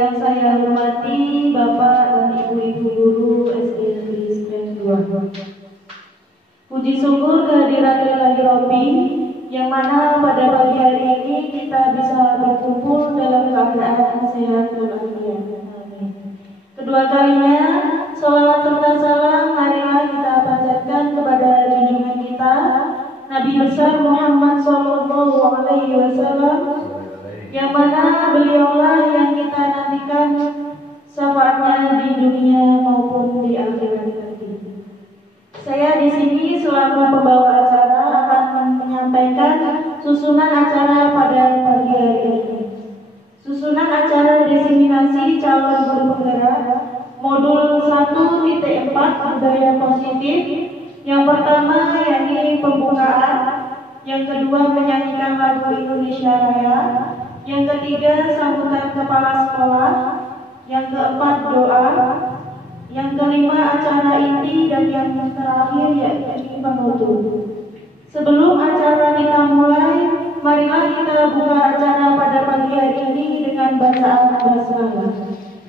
Yang saya hormati Bapak dan Ibu-Ibu Guru SD Negeri Sren 2. Puji syukur kehadiran Ilahi Robbi yang mana pada pagi hari ini kita bisa berkumpul dalam keadaan sehat walafiat. Kedua kalinya, sholawat serta salam marilah kita panjatkan kepada junjungan kita Nabi besar Muhammad Sallallahu Alaihi Wasallam, yang mana beliaulah yang kita nantikan syafaatnya di dunia maupun di akhirat nanti. Saya di sini selaku pembawa acara akan menyampaikan susunan acara pada pagi hari ini. Susunan acara diseminasi calon guru penggerak modul 1.4 budaya positif. Yang pertama yakni pembukaan, yang kedua menyanyikan lagu Indonesia Raya, yang ketiga sambutan kepala sekolah, yang keempat doa, yang kelima acara inti, dan yang terakhir yakni penutup. Sebelum acara kita mulai, marilah kita buka acara pada pagi hari ini dengan bacaan basmalah.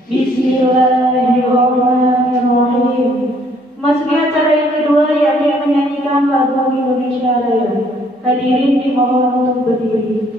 Bismillahirrahmanirrahim. Masuki acara yang kedua yakni menyanyikan lagu Indonesia Raya. Hadirin dimohon untuk berdiri.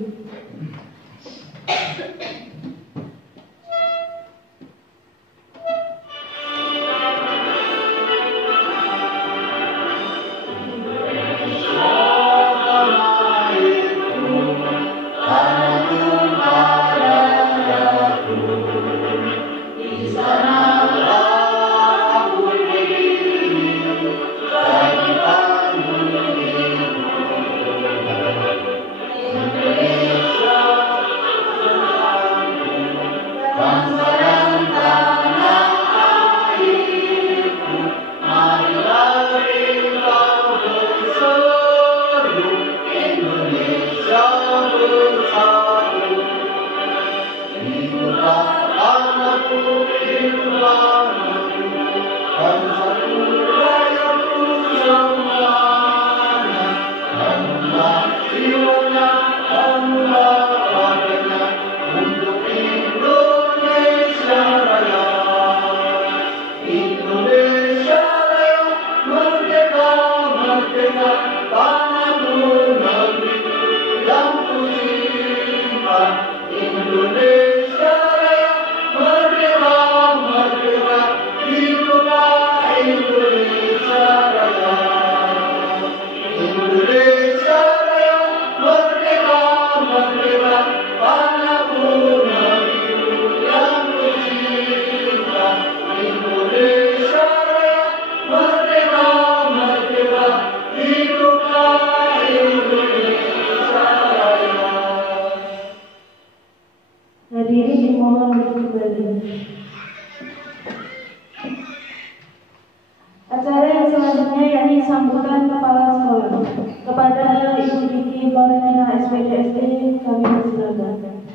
Acara yang selanjutnya yakni sambutan kepala sekolah. Kepada Ibu Diki Baranina SPDSD kami persilakan.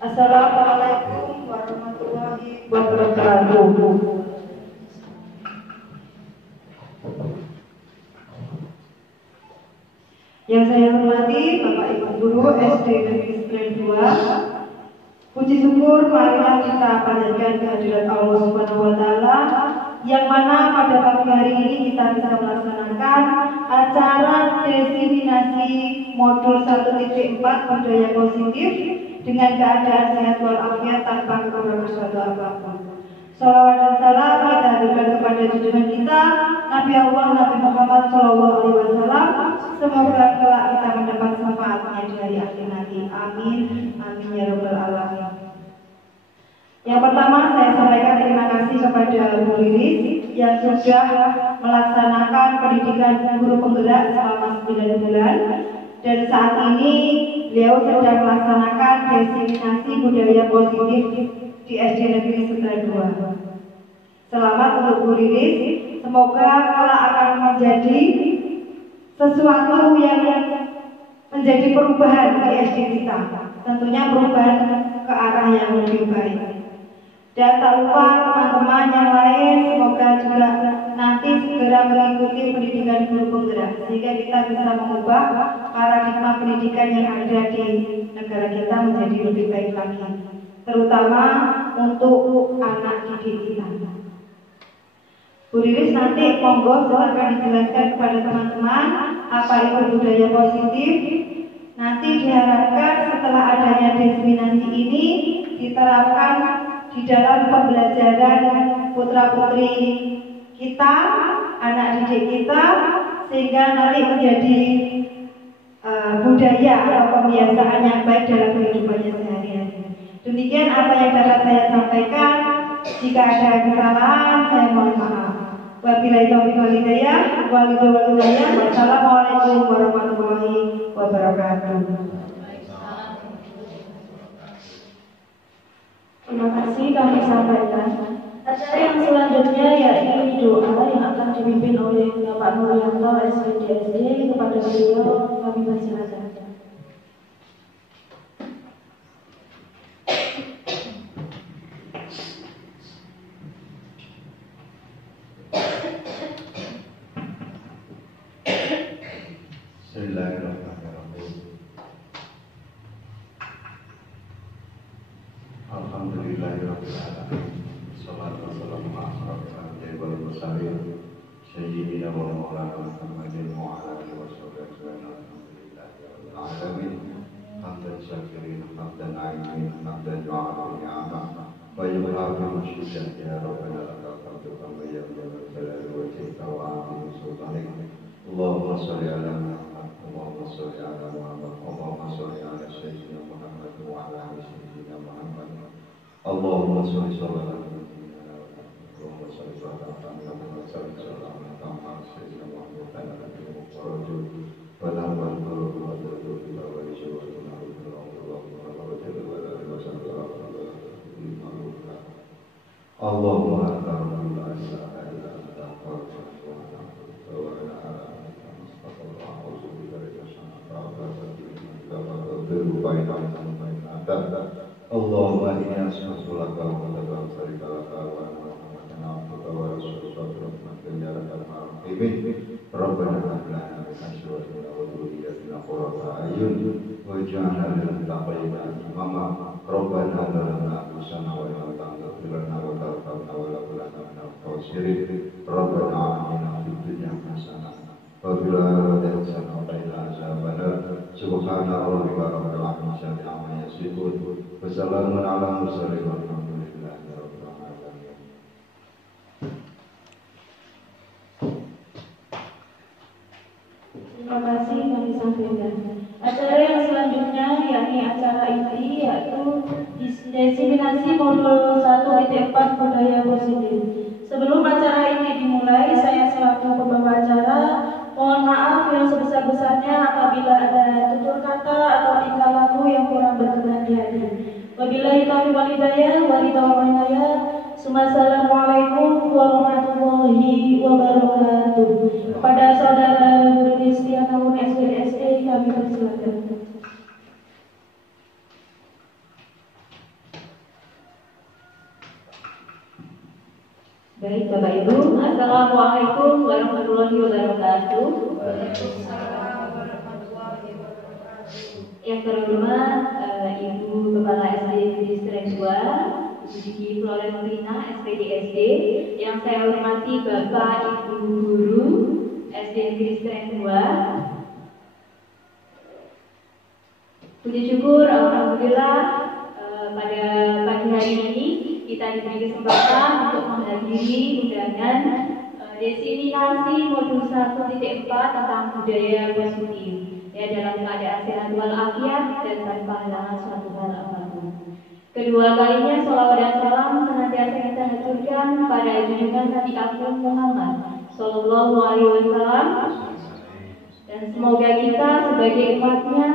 Assalamualaikum warahmatullahi wabarakatuh. Yang saya hormati Bapak Ibu Guru SD Negeri Sren 2, puji syukur marilah kita panjatkan kehadirat Allah Subhanahu wa Ta'ala, yang mana pada pagi hari ini kita bisa melaksanakan acara diseminasi modul 1.4 budaya positif dengan keadaan sehat walafiat tanpa kekurangan suatu apapun. Salawat dan salam kita haturkan kepada junjungan kita Nabi Allah Nabi Muhammad Sallallahu Alaihi Wasallam. Semoga kelak kita mendapat syafaatnya di hari akhir nanti. Amin, amin ya rabbal alamin. Yang pertama saya sampaikan terima kasih kepada Bu Lilis yang sudah melaksanakan pendidikan guru penggerak selama 9 bulan, dan saat ini beliau sedang melaksanakan diseminasi budaya positif di SD Negeri Sren 2. Selamat untuk Bu Lilis, semoga kelak akan menjadi sesuatu yang menjadi perubahan di SD kita, tentunya perubahan ke arah yang lebih baik. Dan tak lupa teman-teman yang lain, semoga juga nanti segera mengikuti pendidikan guru penggerak. sehingga kita bisa mengubah paradigma pendidikan yang ada di negara kita menjadi lebih baik lagi, terutama untuk anak didik kita. Bu Riris nanti monggo silakan dijelaskan kepada teman-teman apa itu budaya positif. Nanti diharapkan setelah adanya diskriminasi ini diterapkan di dalam pembelajaran putra-putri kita, anak didik kita, sehingga nanti menjadi budaya atau kebiasaan yang baik dalam kehidupannya sehari-hari. Demikian apa yang dapat saya sampaikan. Jika ada kesalahan, saya mohon maaf. Wabillahi taufiq wal hidayah. Wassalamualaikum warahmatullahi wabarakatuh. Terima kasih kami sampaikan. Acara yang selanjutnya yaitu doa yang akan dipimpin oleh Bapak Nuryanto SPDSD. Kepada beliau kami persilakan. Bismillahirrahmanirrahim. Alhamdulillahirabbil alamin. Wassalatu wassalamu ala asyrofil anbiya'i wal mursalin sayyidina wa maulana Muhammadin wa ala alihi washabihi ajma'in. Alhamdulillahirabbil alamin. Hamdan syakirin, hamdan aimin, hamdan yu'afi ni'amah wa yu'afi masyyidan ya rabbana lakal hamdu kama yanbaghi jalali wajhika wa 'azimi sultanik. Allahumma shalli ala Muhammad, Allahumma shalli ala Muhammad, Allahumma shalli ala sayyidina Muhammad wa ala ali sayyidina Muhammad. Allahumma shalli ala Muhammad, Allahumma shalli ala Muhammad, Allahumma shalli ala Muhammad, sayyidina Muhammad wa ala alihi wa sahbihi wa sallam. Allahumma la ilaha illa anta Allahumma inni as'aluka wa a'udzuka wa a'udzuka wa Rabbana hab lana min azwajina wa dhurriyyatina qurrata a'yun waj'alna lil muttaqina imama. Rabbana zalamna anfusana wa lam taghfir lana wa tarhamna wa la takunanna minal khasirin. Rabbana atina fid dunya hasanah wa fil akhirati hasanah wa qina adzabannar. Subhana rabbika rabbil izzati amma yasifun wa salamun ala mursalin walhamdulillahi rabbil alamin. Terima kasih kami sampaikan. Acara yang selanjutnya yakni acara inti yaitu diseminasi modul 1.4 budaya positif. Sebelum acara ini dimulai, saya selaku pembawa acara mohon maaf yang sebesar-besarnya apabila ada tutur kata atau tingkah laku yang kurang berkenan di hati. Wabillahi taufiq wal hidayah. Assalamualaikum warahmatullahi wabarakatuh. Kepada saudara Kristian Namun SPDSD kami persilakan. Baik Bapak Ibu, Assalamualaikum warahmatullahi wabarakatuh. Yang terhormat Ibu Kepala SD Distrik 2 Diki Florentina SPDSD, yang saya hormati Bapak Ibu Guru SD Distrik 2. Puji syukur alhamdulillah pada pagi hari ini kita diberi kesempatan untuk menghadiri undangan diseminasi modul 1.4 tentang budaya positif, ya, dalam keadaan sehat walafiat dan tanpa halangan suatu hal apapun. Kedua kalinya sholawat dan salam senantiasa kita haturkan pada junjungan Nabi Agung Muhammad Sallallahu Alaihi Wasallam, dan semoga kita sebagai umatnya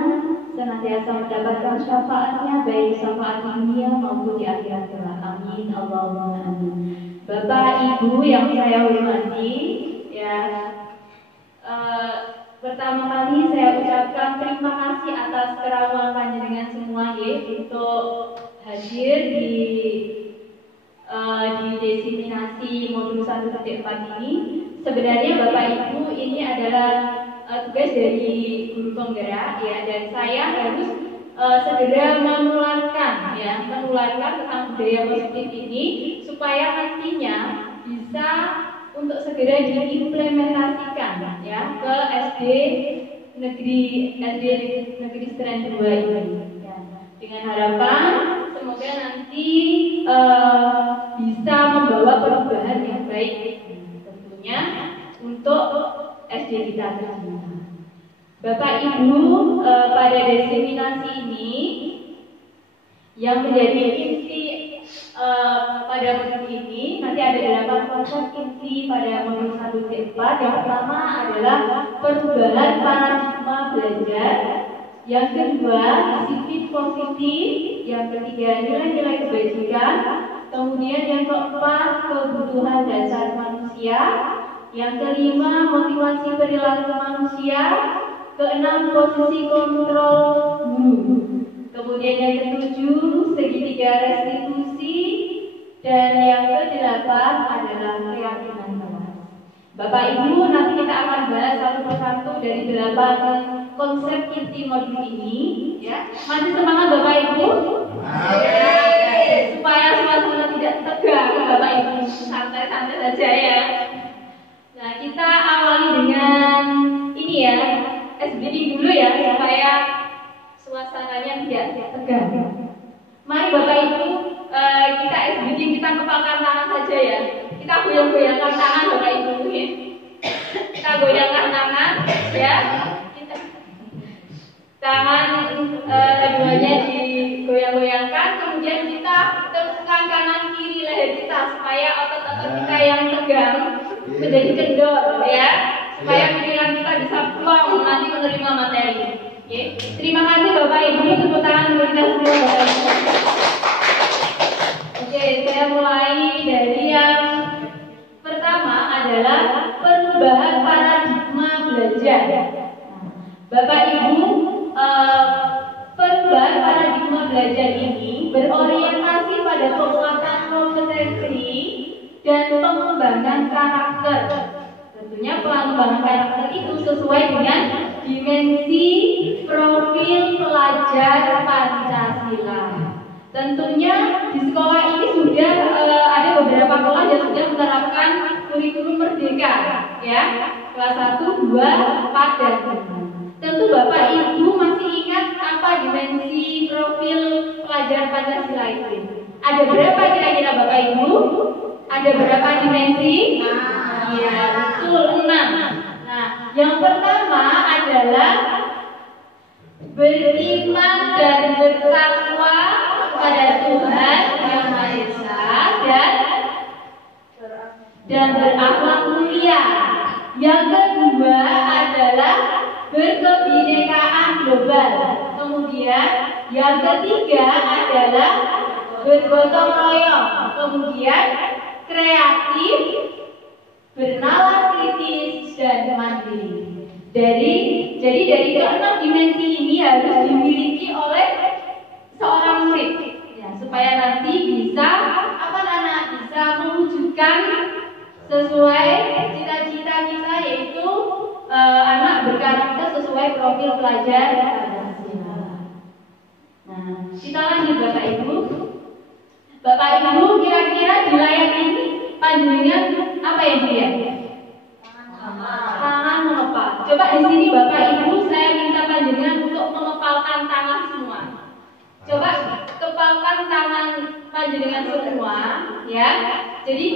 senantiasa mendapatkan syafaatnya baik syafaat di dunia maupun di akhirat kelak. Amin Allahumma amin. Bapak Ibu yang saya hormati, ya, pertama kali saya ucapkan terima kasih atas kerawan panjenengan semua ya, untuk hadir di diseminasi modul 1.4 ini. Sebenarnya Bapak Ibu ini adalah tugas dari guru penggerak ya, dan saya harus segera menularkan tentang budaya positif ini supaya nantinya bisa untuk segera diimplementasikan ya ke SD negeri Stren 2 ini ya. Dengan harapan semoga nanti bisa membawa perubahan yang baik tentunya untuk SD kita tercinta. Bapak Ibu, pada diseminasi ini yang menjadi inti pada modul ini nanti ada 8 konsep inti pada modul 1-4. Yang pertama adalah perubahan paradigma belajar, yang kedua disiplin positif, yang ketiga nilai-nilai kebajikan, kemudian yang keempat kebutuhan dasar manusia, yang kelima motivasi perilaku manusia, keenam posisi kontrol guru, kemudian yang ketujuh segitiga restitusi, dan yang kedelapan adalah keyakinan kelas. Bapak Ibu, nanti kita akan bahas satu persatu dari 8 konsep inti modul ini ya. Masih semangat Bapak Ibu? Supaya suasana tidak tegang Bapak Ibu, santai-santai saja ya. Nah, kita awali dengan ini ya, SBD dulu ya, supaya suasananya tidak tegang. Mari Bapak Ibu, kita SBD, kita kepalkan tangan saja ya. Kita goyang-goyangkan tangan Bapak Ibu ya. Kita goyangkan tangan ya. Tangan keduanya digoyang-goyangkan, kemudian kita tekan kanan kiri leher kita supaya otot-otot kita yang tegang menjadi kendor ya, supaya pikiran kita bisa plong nanti menerima materi. Oke. Terima kasih Bapak Ibu, tepuk tangan untuk kita semua Bapak Ibu. Oke, saya mulai dari yang pertama adalah perubahan paradigma belajar. Bapak Ibu, perubahan paradigma belajar ini berorientasi pada penguatan kompetensi dan pengembangan karakter. Tentunya pengembangan karakter itu sesuai dengan dimensi profil pelajar Pancasila. Tentunya di sekolah ini sudah ada beberapa sekolah yang sudah menerapkan kurikulum merdeka ya, kelas 1, 2, 4, dan 5. Tentu Bapak Ibu masih ingat apa dimensi profil pelajar Pancasila itu? Ada berapa kira-kira Bapak Ibu? Ada berapa dimensi? Iya, betul 6. Nah, yang pertama adalah beriman dan bertakwa kepada Tuhan Yang Maha Esa dan berakhlak mulia. Yang kedua adalah berkebinekaan global. Kemudian yang ketiga adalah bergotong royong. Kemudian kreatif, bernalar kritis, dan mandiri. Jadi dari ke-6 dimensi ini harus dimiliki oleh seorang murid ya, supaya nanti bisa bisa mewujudkan sesuai cita-cita kita, yaitu anak berkarakter sesuai profil pelajar Pancasila. Nah, kita lanjut Bapak Ibu. Bapak Ibu, kira-kira di layar ini panjenengan apa yang dilihat? Tangan mengepal. Coba di sini Bapak Ibu, saya minta panjenengan untuk mengepalkan tangan semua. Coba kepalkan tangan panjenengan semua, ya. Jadi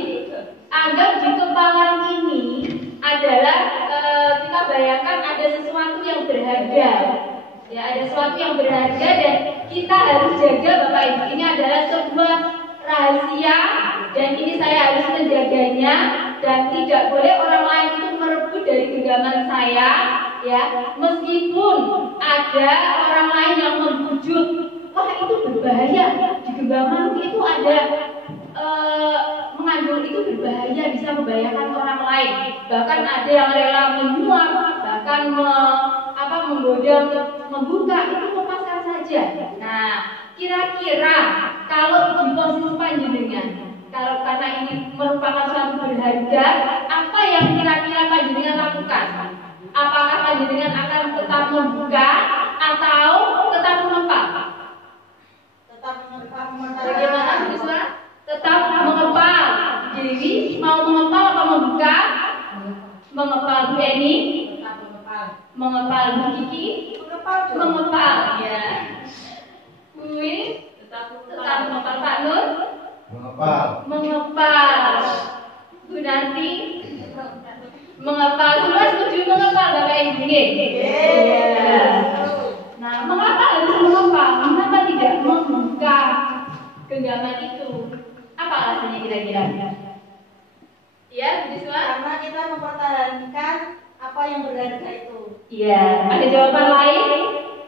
anggap di kepalan ini adalah kita bayangkan ada sesuatu yang berharga. Ya, ada sesuatu yang berharga dan kita harus jaga Bapak Ibu. Ini adalah sebuah rahasia dan ini saya harus menjaganya dan tidak boleh orang lain itu merebut dari genggaman saya, ya. Meskipun ada orang lain yang membujuk, wah itu berbahaya, di genggaman itu ada mengandung itu berbahaya, bisa membahayakan orang lain. Bahkan ada yang rela menyuap, bahkan menggoda untuk membuka, itu lepaskan saja. Nah, kira-kira kalau di posisi panjenengan, kalau karena ini merupakan suatu berharga, apa yang kira-kira panjenengan lakukan? Apakah panjenengan Mengepal, Bu Kiki? Mengepal, ya. Bu ini tetap mengepal. Pak Nur? Mengepal. Bu Nanti? Mengepal. Semua setuju mengepal, Bapak Ibu? Iya. Nah, mengapa harus mengepal? Mengapa tidak membuka genggaman itu? Apa alasannya kira-kira? Ya, Bu Disma? Karena kita mempertahankan apa yang berharga itu. Iya. Ada jawaban lain?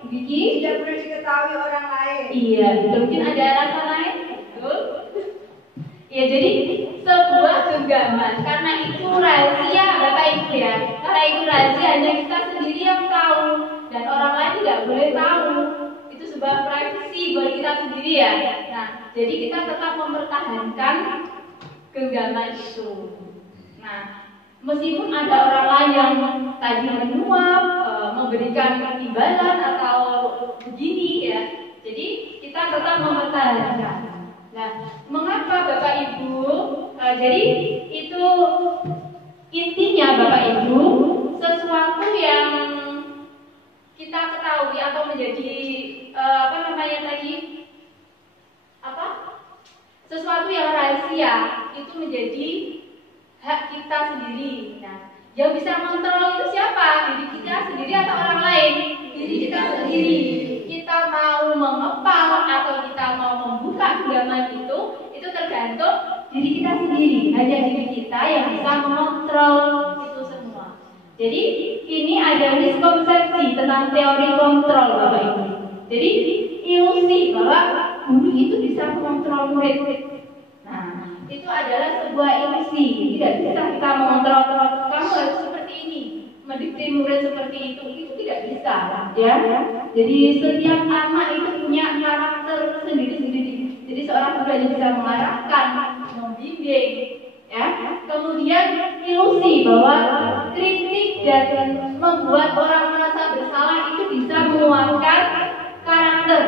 Gigi? Tidak boleh diketahui orang lain. Iya, betul. Mungkin ada alasan lain? Betul. Ya, jadi sebuah genggaman karena itu rahasia, Bapak Ibu ya. Karena itu rahasia hanya kita sendiri yang tahu dan orang lain tidak boleh tahu. Itu sebuah privasi buat kita sendiri ya. Nah, jadi kita tetap mempertahankan genggaman itu. Nah, meskipun ada orang lain yang tadi menyuap, memberikan imbalan atau begini ya, jadi kita tetap mempertahankan. Nah, mengapa Bapak Ibu? Jadi itu intinya Bapak Ibu, sesuatu yang kita ketahui atau menjadi apa namanya tadi? Sesuatu yang rahasia itu menjadi hak kita sendiri. Nah, yang bisa mengontrol itu siapa? Diri kita sendiri atau orang lain? Diri kita sendiri. Kita mau mengepal atau kita mau membuka genggaman itu tergantung diri kita sendiri. Hanya diri kita yang bisa mengontrol itu semua. Jadi ini ada miskonsepsi tentang teori kontrol, Bapak Ibu. Jadi ilusi bahwa guru itu bisa mengontrol murid. Nah, itu adalah sebuah ilusi. Tidak bisa kita mengontrol kamu harus seperti ini, mendikte murid seperti itu tidak bisa, ya. Jadi setiap anak itu punya karakter sendiri-sendiri. Jadi seorang guru hanya bisa mengarahkan, membimbing, ya. Kemudian ilusi bahwa kritik dan membuat orang merasa bersalah itu bisa menguatkan karakter.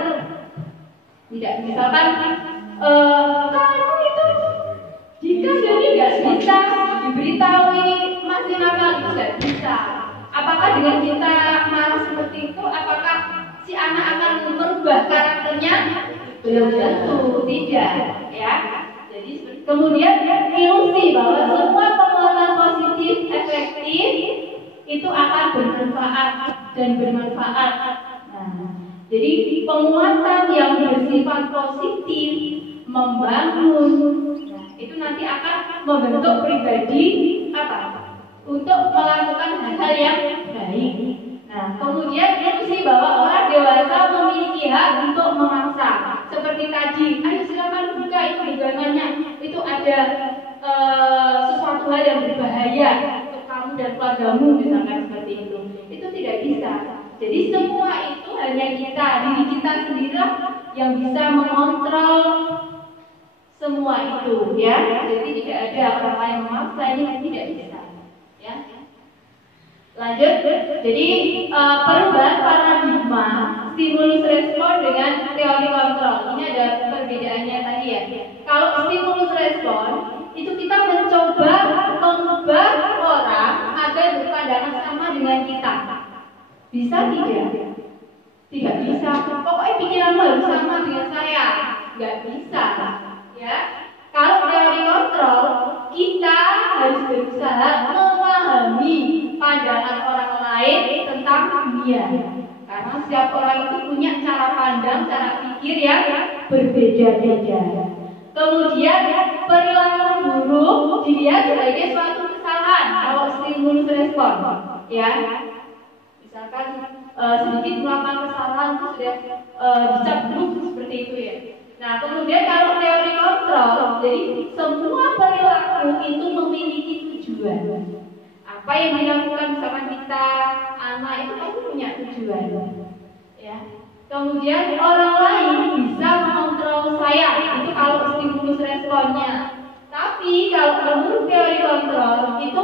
Tidak, misalkan kamu itu jika jadi nggak bisa diberitahu masih nakal itu nggak bisa. Apakah dengan kita marah seperti itu, apakah si anak akan merubah karakternya? Belum tentu, tidak, ya. Jadi kemudian ilusi bahwa semua penguatan positif efektif itu akan bermanfaat dan bermanfaat. Nah, jadi penguatan yang bersifat positif membangun, nah, itu nanti akan membentuk pribadi apa? Untuk melakukan hal-hal yang baik. Nah, kemudian ilusi bahwa orang dewasa memiliki hak untuk memaksa. Seperti tadi, ayo silakan buka itu genggamannya. Itu ada sesuatu hal yang berbahaya untuk kamu dan keluargamu, misalkan seperti itu. Itu tidak bisa. Jadi semua itu hanya kita, diri kita sendirilah yang bisa mengontrol semua itu, ya. Jadi tidak ada orang lain memaksa, ini tidak bisa. Ya. Lanjut, jadi perubahan paradigma stimulus respon dengan teori kontrol. Ini ada perbedaannya tadi ya. Kalau stimulus respon itu kita mencoba mengubah orang agar berpandangan sama dengan kita. Bisa tidak? Tidak bisa. Pokoknya pikiranmu harus sama dengan saya. Nggak bisa, ya. Kalau teori kontrol, kita harus berusaha memahami pandangan orang lain tentang dunia. Karena setiap orang itu punya cara pandang, cara pikir yang berbeda-beda. Kemudian perilaku buruk dilihat sebagai suatu kesalahan kalau stimulus respon, ya. Misalkan sedikit melakukan kesalahan itu sudah dicap buruk seperti itu ya. Nah, kemudian kalau teori kontrol, jadi semua perilaku itu memiliki tujuan. Apa yang dilakukan misalkan kita, anak itu pasti punya tujuan, ya. Kemudian orang lain bisa mengontrol saya, itu kalau stimulus responnya. Tapi kalau menurut teori kontrol itu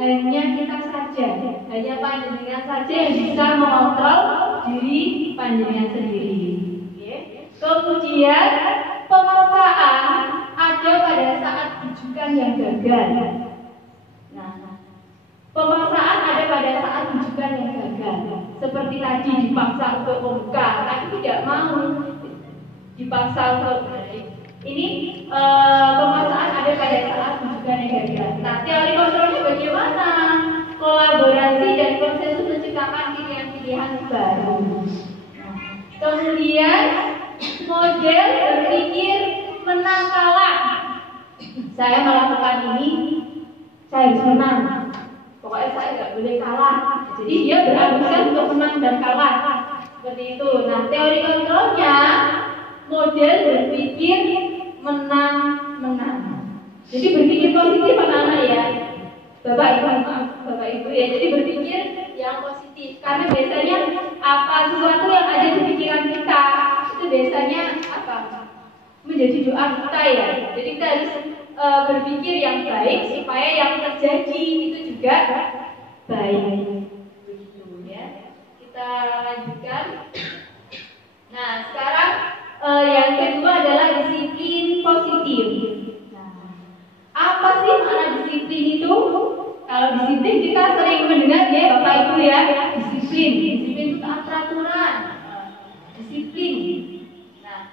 hanya kita saja, hanya panjenengan saja yang bisa mengontrol diri panjenengan sendiri. Kemudian pemaksaan ada pada saat rujukan yang gagal. Nah, pemaksaan ada pada saat rujukan yang gagal. Seperti tadi dipaksa untuk membuka, tapi tidak mau dipaksa untuk ini pemaksaan ada pada saat rujukan yang gagal. Nah, teori kontrolnya bagaimana? Kolaborasi dan konsensus menciptakan pilihan-pilihan baru. Kemudian model berpikir menang kalah. Saya melakukan ini, saya harus menang. Pokoknya saya nggak boleh kalah. Jadi dia berambisi untuk menang dan kalah. Seperti itu. Nah, teori kontrolnya model berpikir menang. Jadi berpikir positif anak-anak ya. Bapak Ibu ya. Jadi berpikir yang positif. Karena biasanya apa sesuatu yang ada di pikiran kita itu biasanya apa? Menjadi doa kita ya. Jadi kita harus berpikir yang baik supaya yang terjadi itu juga baik. Begitu ya. Kita lanjutkan. Nah, sekarang yang kedua adalah disiplin positif. Nah, apa sih makna disiplin itu? Kalau disiplin kita sering mendengar ya Bapak Ibu ya, disiplin itu taat peraturan. Disiplin. Nah,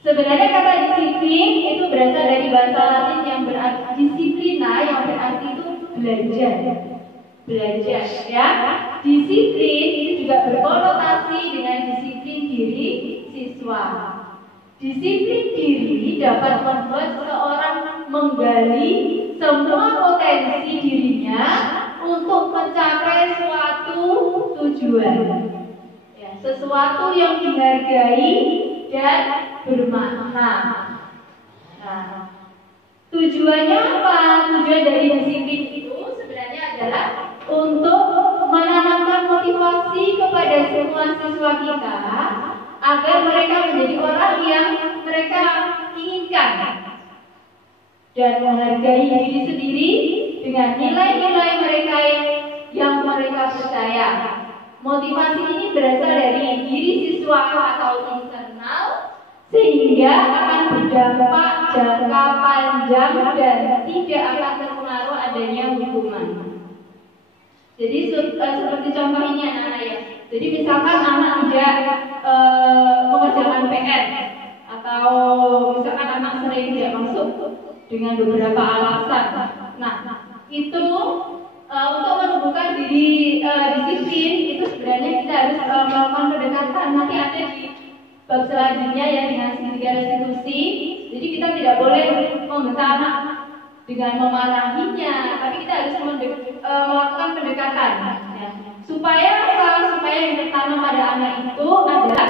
sebenarnya kata disiplin itu berasal dari bahasa Latin yang berarti disiplina, yang berarti itu belajar ya. Disiplin itu juga berkonotasi dengan disiplin diri siswa. Disiplin diri dapat membuat seseorang menggali semua potensi dirinya untuk mencapai suatu tujuan. Ya, sesuatu yang dihargai dan bermakna. Nah, tujuannya apa? Tujuan dari disiplin itu sebenarnya adalah untuk menanamkan motivasi kepada semua siswa kita agar mereka menjadi orang yang mereka inginkan dan menghargai diri sendiri dengan nilai-nilai mereka yang mereka percaya. Motivasi ini berasal dari diri siswa atau internal sehingga akan berdampak jangka panjang dan tidak akan terpengaruh adanya hukuman. Jadi seperti contoh ini anak-anak ya. Jadi misalkan anak tidak mengerjakan PR atau misalkan anak sering tidak masuk dengan beberapa alasan. Nah, itu untuk menumbuhkan diri disiplin itu sebenarnya kita harus melakukan pendekatan. Nanti ada di bab selanjutnya ya dengan segitiga restitusi. Jadi kita tidak boleh membentak anak dengan memarahinya, tapi kita harus melakukan pendekatan ya. Supaya yang tertanam pada anak itu adalah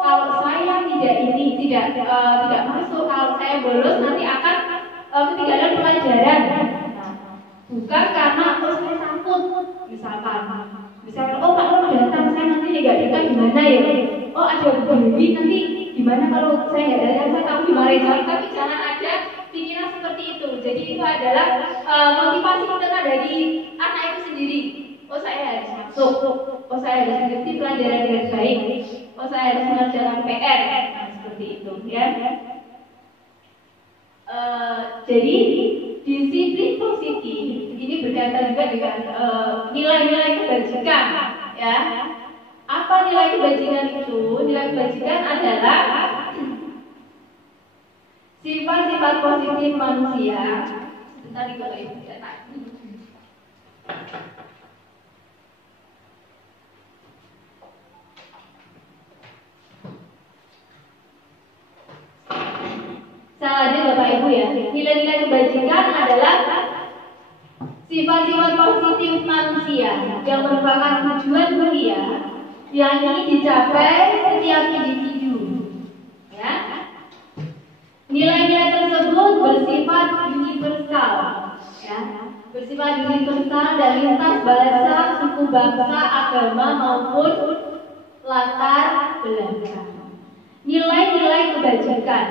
kalau saya tidak masuk, kalau saya bolos nanti akan ketinggalan pelajaran. Nah, bukan karena saya takut, misalkan Pak Lom datang, saya nanti nggak datang gimana ya? Ada begini nanti gimana kalau saya nggak datang, saya tahu dimarahin. Tapi jangan ada pikiran seperti itu. Jadi itu adalah motivasi internal dari anak itu sendiri. Saya harus masuk. Saya harus mengerti pelajaran dengan baik. Saya harus mengerjakan PR. Nah, seperti itu ya. Jadi disiplin positif ini berkaitan juga dengan nilai-nilai kebajikan ya. Apa nilai kebajikan itu? Nilai kebajikan adalah sifat-sifat positif manusia. Sebentar kalau ibu catat. Selanjutnya Bapak Ibu ya, nilai-nilai kebajikan adalah sifat-sifat positif manusia yang merupakan tujuan mulia yang ingin dicapai setiap individu. Ya, nilai-nilai tersebut bersifat universal, ya, bersifat universal dan lintas bahasa, suku, bangsa, agama maupun latar belakang. Nilai-nilai kebajikan.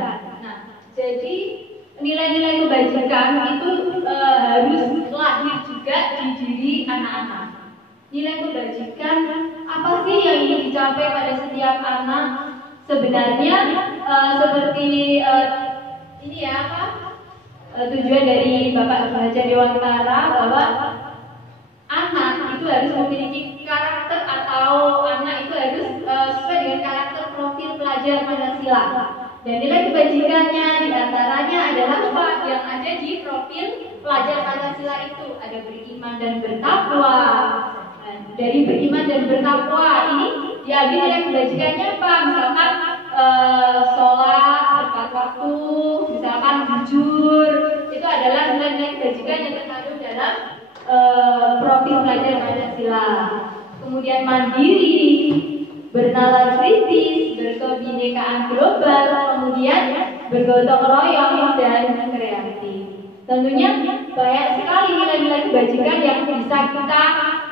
Jadi nilai-nilai kebajikan itu harus lahir juga di diri anak-anak. Nilai kebajikan apa sih yang ingin dicapai pada setiap anak? Sebenarnya seperti ini ya tujuan dari Bapak Hajar Dewantara bahwa anak harus memiliki karakter atau anak itu harus sesuai dengan karakter profil pelajar Pancasila. Dan nilai kebajikannya diantaranya adalah apa yang ada di profil pelajar Pancasila itu ada beriman dan bertakwa. Nah, dari beriman dan bertakwa ini diambil nilai kebajikannya apa? Misalkan sholat tepat waktu, misalkan jujur, itu adalah nilai-nilai kebajikan yang terkandung dalam profil pelajar Pancasila. Kemudian mandiri, bernalar kritis, berkebinekaan global, kemudian bergotong royong dan kreatif. Tentunya banyak sekali nilai-nilai kebajikan yang bisa kita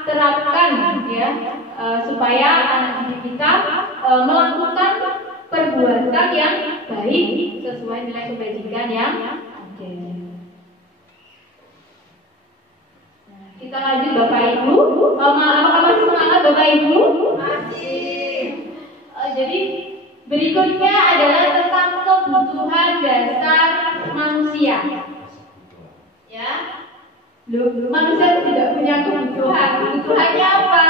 terapkan ya supaya anak didik kita melakukan perbuatan yang baik sesuai nilai kebajikan yang ada. Nah, kita lanjut Bapak Ibu. Apakah masih semangat Bapak Ibu? Masih. Jadi berikutnya adalah tentang kebutuhan dasar manusia. Ya, manusia tidak punya kebutuhan. Kebutuhannya apa?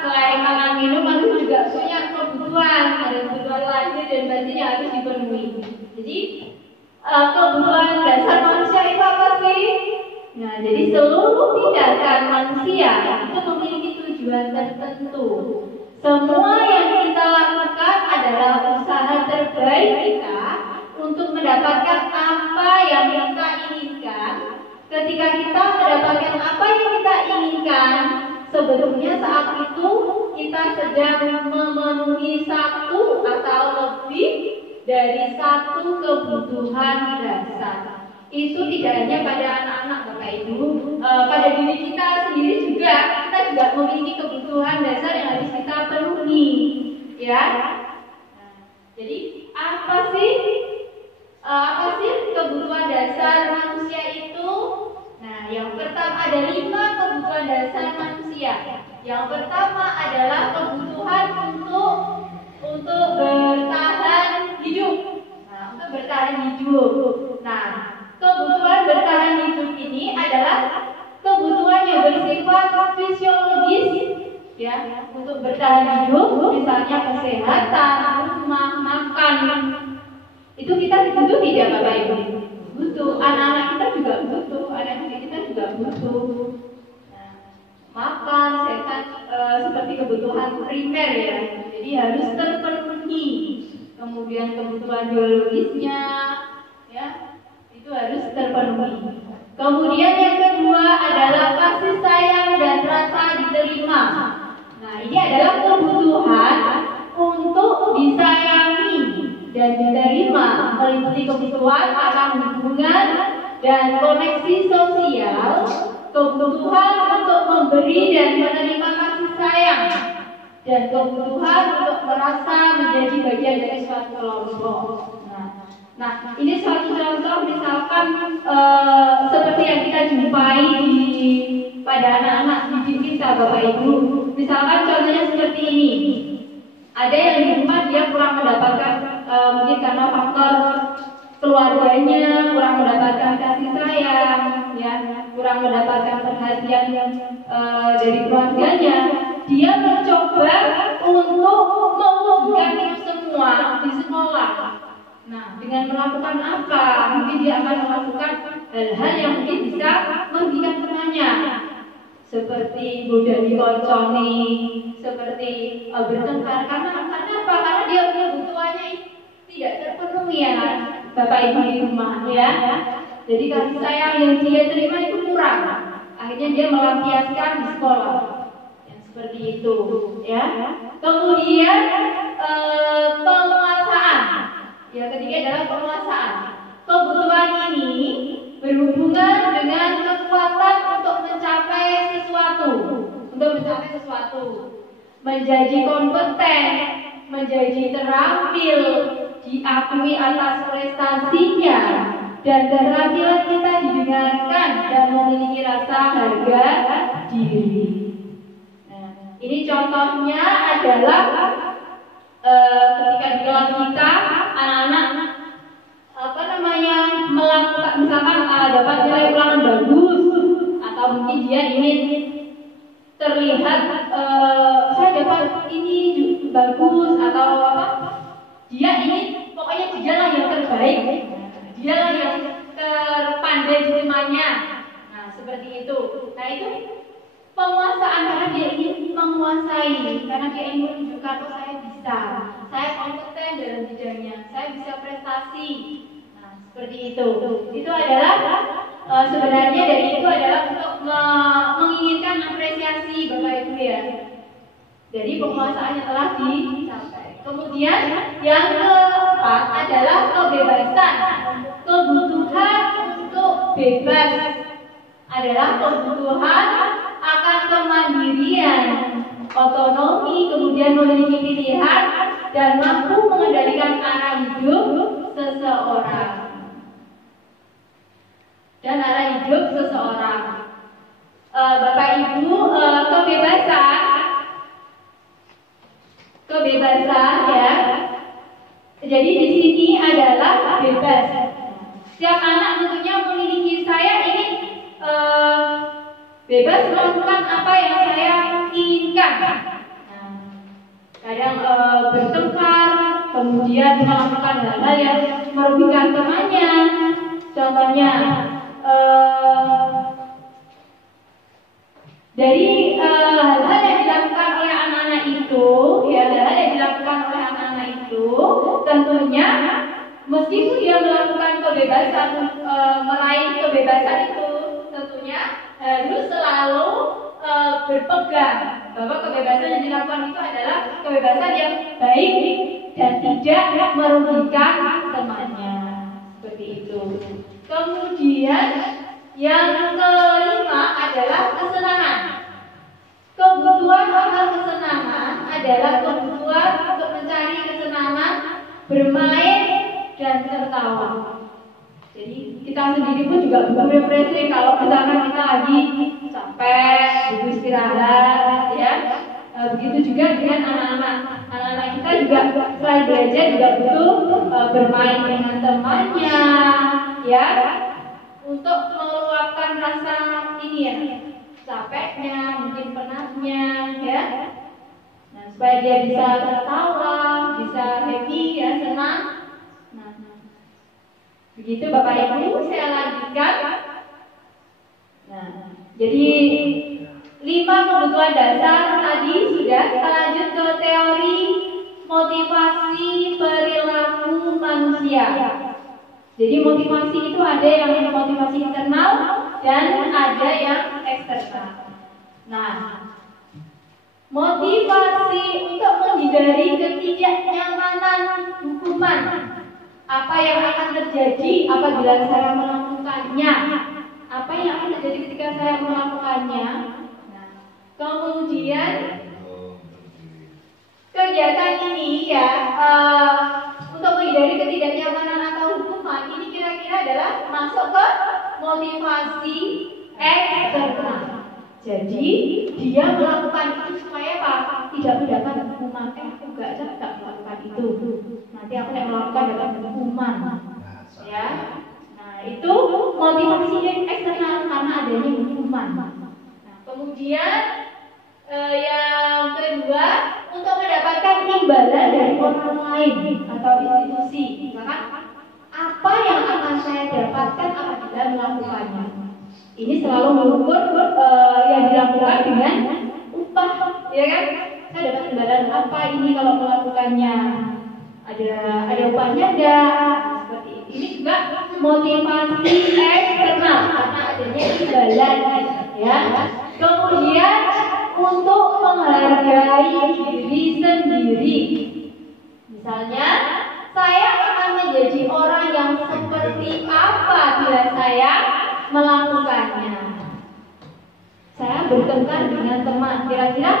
Selain makan minum, manusia juga punya kebutuhan. Ada kebutuhan lahir dan batin yang harus dipenuhi. Jadi kebutuhan dasar manusia itu apa sih? Nah, jadi seluruh tindakan manusia itu memiliki tujuan tertentu. Semua yang kita lakukan adalah usaha terbaik kita untuk mendapatkan apa yang kita inginkan. Ketika kita mendapatkan apa yang kita inginkan, sebetulnya saat itu kita sedang memenuhi satu atau lebih dari satu kebutuhan dasar. Itu tidak hanya pada anak-anak Bapak Ibu, pada diri kita sendiri juga, kita juga memiliki kebutuhan dasar yang harus kita penuhi, ya. Jadi apa sih kebutuhan dasar manusia itu? Nah, yang pertama ada 5 kebutuhan dasar manusia. Yang pertama adalah kebutuhan untuk bertahan hidup. Nah, untuk bertahan hidup. Nah, kebutuhan bertahan hidup ini adalah kebutuhan yang bersifat fisiologis, ya. Untuk bertahan hidup, misalnya kesehatan, rumah, makan, itu kita butuh tidak Bapak Ibu? Butuh. Anak-anak kita juga butuh, anak didik kita juga butuh. Nah, makan, sehat, seperti kebutuhan primer ya. Jadi harus terpenuhi. Kemudian kebutuhan biologisnya, ya. Itu harus terpenuhi. Kemudian yang kedua adalah kasih sayang dan rasa diterima. Nah, ini adalah kebutuhan untuk disayangi dan diterima, meliputi kebutuhan akan hubungan dan koneksi sosial, kebutuhan untuk memberi dan menerima kasih sayang, dan kebutuhan untuk merasa menjadi bagian dari suatu kelompok. Nah, ini suatu contoh misalkan seperti yang kita jumpai pada anak-anak didik kita Bapak Ibu. Misalkan contohnya seperti ini. Ada yang di rumah dia kurang mendapatkan mungkin karena faktor keluarganya kurang mendapatkan kasih sayang, ya, kurang mendapatkan perhatian dari keluarganya. Dia mencoba untuk mewujudkan itu semua di sekolah. Nah, dengan melakukan apa? Mungkin dia akan melakukan hal-hal yang mungkin bisa merugikan temannya, seperti mudah dikonconi, seperti bertengkar. Karena apa? Karena dia kebutuhannya tidak terpenuhi ya, Bapak Ibu di rumah ya. Jadi kasih sayang yang dia terima itu kurang. Akhirnya dia melampiaskan di sekolah. Yang seperti itu, ya. Kemudian penguasaan. Yang ketiga adalah penguasaan. Kebutuhan ini berhubungan dengan kekuatan untuk mencapai sesuatu, menjadi kompeten, menjadi terampil, diakui atas prestasinya, dan keterampilan kita didengarkan dan memiliki rasa harga diri. Nah, ini contohnya adalah ketika di kelas kita anak-anak melakukan misalkan dapat nilai ulangan bagus, atau mungkin dia ingin terlihat saya dapat ini bagus atau apa, dia ingin pokoknya dialah yang terbaik, dialah yang terpandai di rumahnya. Nah seperti itu. Nah itu penguasaan, karena dia ingin menguasai, karena dia ingin menunjukkan oh saya bisa, saya kompeten dalam bidangnya, saya bisa prestasi. Nah seperti itu. Itu adalah sebenarnya dari itu adalah untuk menginginkan apresiasi Bapak Ibu ya. Jadi penguasaan yang telah dicapai. Kemudian yang keempat adalah kebebasan. Kebutuhan untuk bebas adalah kebutuhan akan kemandirian, otonomi, kemudian memiliki pilihan dan mampu mengendalikan arah hidup seseorang. Bapak Ibu, kebebasan ya. Jadi di sini adalah bebas. Setiap anak tentunya memiliki, saya ingin bebas melakukan apa yang saya inginkan. Kadang bertengkar, kemudian melakukan hal-hal yang merugikan temannya. Contohnya dari hal-hal yang dilakukan oleh anak-anak itu, ya hal-hal yang dilakukan oleh anak-anak itu, tentunya meskipun dia melakukan kebebasan, meraih kebebasan itu, tentunya harus selalu berpegang bahwa kebebasan yang dilakukan itu adalah kebebasan yang baik dan tidak merugikan temannya. Seperti itu. Kemudian yang kelima adalah kesenangan. Kebutuhan akan kesenangan adalah kebutuhan untuk mencari kesenangan, bermain dan tertawa. Jadi kita sendiri pun juga butuh refreshing. Kalau misalkan kita lagi capek, butuh istirahat, ya. Begitu juga dengan anak-anak. Anak-anak kita juga selain belajar juga butuh bermain dengan temannya, ya, untuk meluapkan rasa ini ya, capeknya, mungkin penatnya, ya. Nah, supaya dia bisa tertawa, bisa happy, ya, senang. Begitu Bapak Ibu, saya lanjutkan. Nah, jadi 5 kebutuhan dasar tadi sudah. Kita lanjut ke teori motivasi perilaku manusia. Jadi motivasi itu ada yang motivasi internal dan ada yang eksternal. Nah, motivasi untuk menghindari ketidaknyamanan hukuman. Apa yang akan terjadi apabila saya melakukannya? Apa yang akan terjadi ketika saya melakukannya? Nah, kemudian kegiatan ini ya untuk menghindari ketidaknyamanan atau hukuman ini kira-kira adalah masuk ke motivasi eksternal. Jadi dia melakukan itu supaya apa? Tidak mendapat hukuman. Aku enggak melakukan itu. Nanti aku yang melakukan dapat hukuman. Ya. Nah, itu motivasi eksternal karena adanya hukuman. Nah, kemudian yang kedua, untuk mendapatkan imbalan dari orang lain atau institusi. Misalkan apa yang akan saya dapatkan apabila melakukannya. Ini selalu mengukur yang dilakukan dengan upah, ya kan? Saya dapat imbalan apa ini kalau melakukannya? Ada upahnya enggak? Seperti ini juga motivasi eksternal karena adanya imbalan, ya. Kemudian untuk menghargai diri sendiri. Misalnya, saya akan menjadi orang yang seperti apa bila saya melakukannya. Saya bertengkar dengan teman. Kira-kira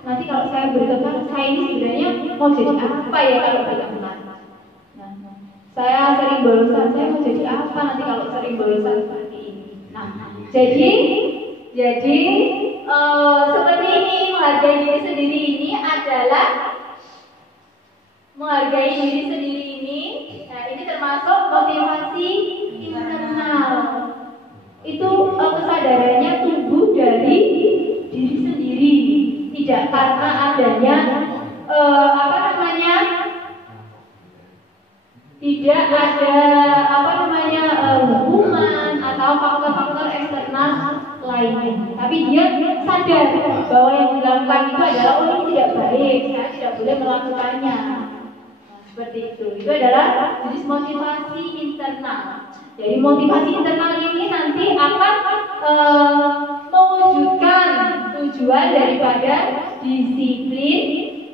nanti kalau saya bertengkar, saya ini sebenarnya mau jadi apa ya kalau bertengkar? Nah, saya sering bosan. Saya mau jadi apa nanti kalau sering bosan seperti ini? Nah, jadi seperti ini, menghargai diri sendiri ini adalah menghargai diri sendiri ini. Nah, ini termasuk motivasi internal. Itu kesadarannya tumbuh dari diri sendiri sendiri, tidak karena adanya tidak ada hukuman atau faktor-faktor eksternal lainnya. Tapi dia sadar bahwa yang dilakukan itu adalah ini tidak baik, saya tidak boleh melakukannya. Seperti itu. Itu adalah jenis motivasi internal. Jadi motivasi internal ini nanti akan mewujudkan tujuan daripada disiplin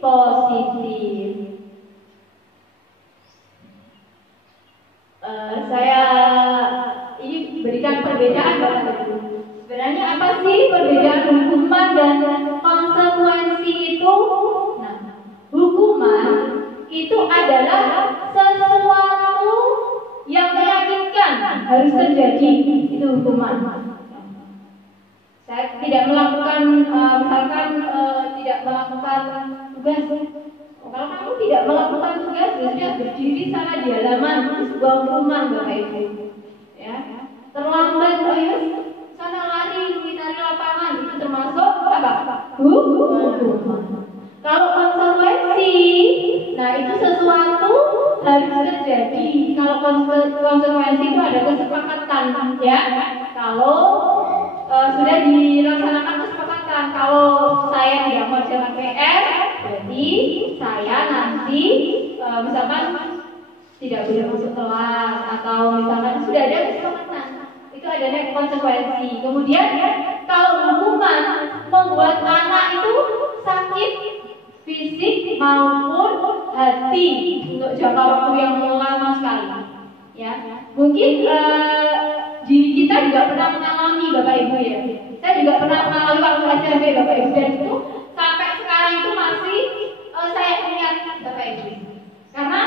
positif. Saya ini berikan perbedaan Bapak Ibu. Sebenarnya apa sih perbedaan hukuman dan konsekuensi itu? Nah, hukuman itu adalah sesuatu yang meyakinkan harus terjadi, itu hukuman. Saya tidak melakukan, misalkan tidak melakukan tugas. Kalau kamu tidak melakukan tugas, sudah berdiri sana di halaman, itu sebuah hukuman Bapak Ibu. Ya, terlambat, sana lari, cari lapangan, itu termasuk apa? Hukuman. Kalau konsekuensi, nah itu sesuatu harus terjadi. Kalau konsekuensi itu ada kesepakatan, ya. Kalau sudah dilaksanakan kesepakatan, kalau saya tidak mau jalan PR, berarti saya nanti misalkan tidak boleh masuk kelas, atau misalkan sudah ada kesepakatan, itu adanya konsekuensi. Kemudian kalau hukuman membuat anak itu sakit fisik maupun hati untuk jangka waktu yang lama sekali, ya. Mungkin diri kita juga pernah mengalami Bapak Ibu, ya. Saya juga pernah mengalami waktu SMP Bapak Ibu, dan itu sampai sekarang itu masih saya ingat Bapak Ibu. Karena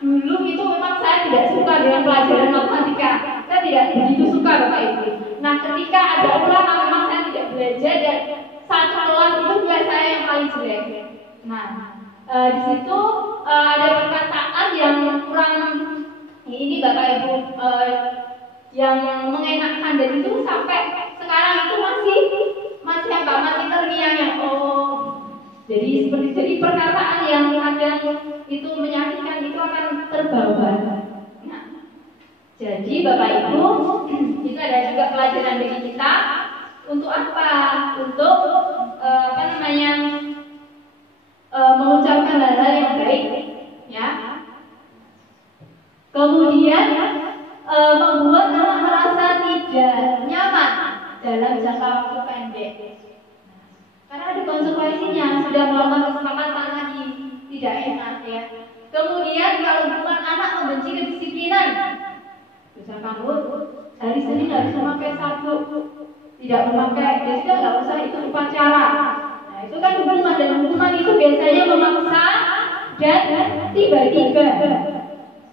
dulu itu memang saya tidak suka dengan pelajaran matematika. Saya tidak begitu suka Bapak Ibu. Nah, ketika ada ulangan memang saya tidak belajar, dan satu kelas itu nilai saya yang paling jelek. Nah, di situ ada perkataan yang kurang ini Bapak Ibu, yang mengenakan, dan itu sampai sekarang itu masih terngiang yang jadi perkataan yang kadang itu menyakitkan itu akan terbawa. Nah, jadi Bapak Ibu, itu ada juga pelajaran bagi kita untuk apa? Untuk mengucapkan hal-hal yang baik, ya. Kemudian membuat anak merasa tidak nyaman dalam jangka waktu pendek. Karena ada konsekuensinya, sudah melakukan kesepakatan tadi tidak enak, ya. Kemudian kalau bukan anak membenci kedisiplinan, misalkan kamu hari Senin harus memakai sabuk, tidak memakai, ya sudah nggak usah itu upacara. Nah, itu kan hukuman, dan hukuman itu biasanya memaksa dan tiba-tiba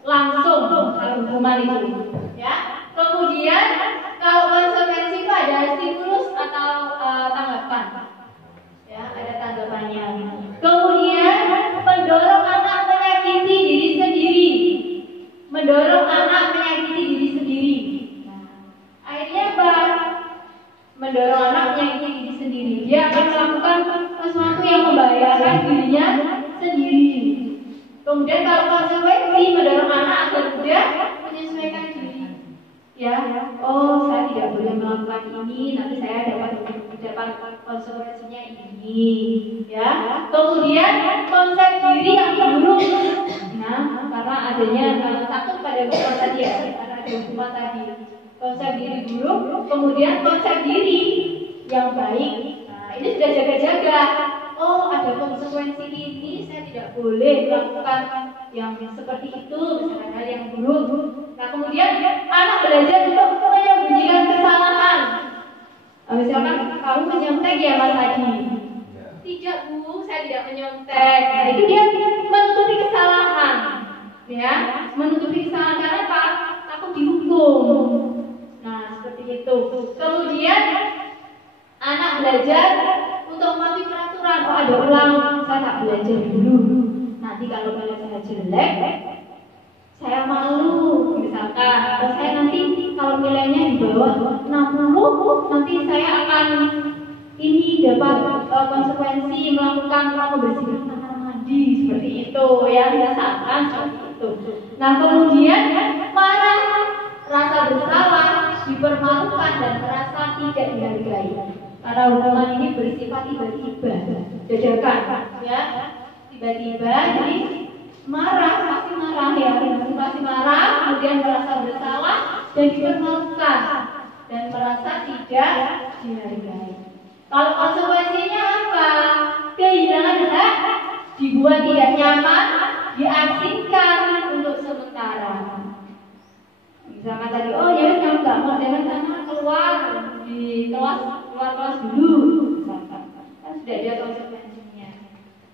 langsung kalau hukuman itu, ya. Kemudian kalau konsekuensi itu ada stimulus atau tanggapan, ya, ada tanggapannya. Kemudian mendorong anak menyakiti diri sendiri, mendorong anak menyakiti diri sendiri. Nah, akhirnya apa? Mendorong anak menyakiti diri sendiri. Dia akan melakukan sesuatu yang membahayakan dirinya sendiri. Kemudian kalau konsekuensi mendorong anak agar mudah menyesuaikan diri, ya. Oh, saya tidak boleh melakukan ini, nanti saya dapat konsekuensinya ini, ya. Kemudian konsep diri yang buruk, nah, karena adanya takut pada hukuman tadi, ya, karena ada hukuman tadi. Konsep diri buruk, kemudian konsep diri yang baik. Nah, ini sudah jaga-jaga. Oh, ada konsekuensi ini, saya tidak boleh melakukan yang seperti itu, misalnya hal yang buruk. Nah, kemudian anak belajar untuk menyembunyikan kesalahan. Misalkan kamu menyontek, ya Mas Adi. Tidak Bu, saya tidak menyontek. Nah, itu dia menutupi kesalahan, ya, menutupi kesalahan karena apa? Takut dihukum. Nah, seperti itu. Kemudian anak belajar untuk mematuhi peraturan. Oh, ada ulang, saya tak belajar dulu. Nanti kalau nilai saya jelek, saya malu. Misalkan, atau saya nanti kalau nilainya di bawah 60, nanti saya akan ini dapat konsekuensi melakukan membersihkan kamar mandi seperti itu ya, misalkan seperti itu. Nah kemudian marah, rasa bersalah, dipermalukan dan merasa tidak dihargai. Karena hukuman ini bersifat tiba-tiba, dadakan, ya, tiba-tiba. Jadi marah, masih marah, kemudian merasa bersalah dan dipermalukan dan merasa tidak dihargai. Kalau konsekuensinya apa? Kehilangan hak, dibuat tidak nyaman, diasingkan untuk sementara. Misalkan tadi, oh ya kamu nggak mau dengan sana keluar di kelas dulu, misalkan, kan sudah ada konsekuensinya.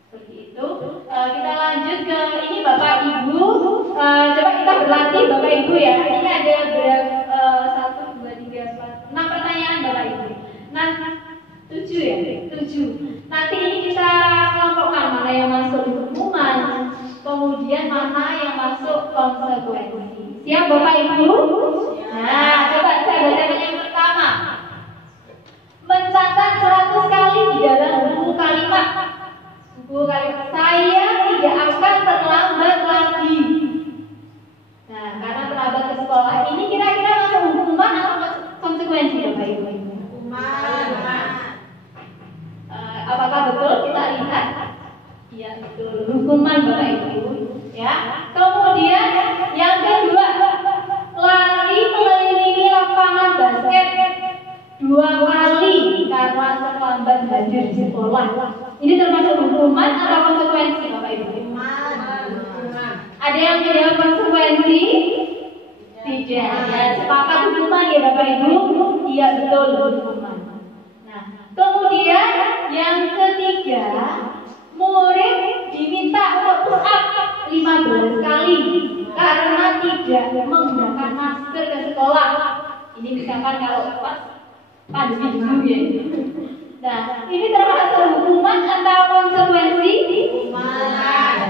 Seperti itu. Kita lanjut ke ini Bapak Ibu. Coba kita berlatih Bapak Ibu ya. Ini ada berapa? 1, 2, 3, 4, 6 pertanyaan Bapak Ibu. Nah, 7 ya, 7. Nanti ini kita kelompokkan mana yang masuk hukuman, kemudian mana yang masuk konsekuensi. Siap Bapak Ibu? Nah, coba saya bacakan yang pertama. Mencatat 100 kali di dalam buku kalimat. Buku kalimat saya tidak akan terlambat lagi. Nah, karena terlambat ke sekolah ini kira-kira masuk hukuman atau konsekuensi Bapak Ibu? Hukuman. Apakah betul? Kita lihat. Iya betul. Hukuman Bapak Ibu. Ya. Kemudian yang kedua, lari mengelilingi lapangan basket 2 kali karena terlambat hadir di sekolah. Ini termasuk hukuman atau konsekuensi Bapak Ibu? Hukuman. Ada yang menjawab konsekuensi? Tidak. Ya, sepakat hukuman ya Bapak Ibu? Iya betul hukuman. Kemudian yang ketiga, murid diminta untuk push up 15 kali karena tidak menggunakan masker ke sekolah. Ini misalkan kalau pas pandemi dulu ya. Nah, ini termasuk hukuman atau konsekuensi? Hukuman.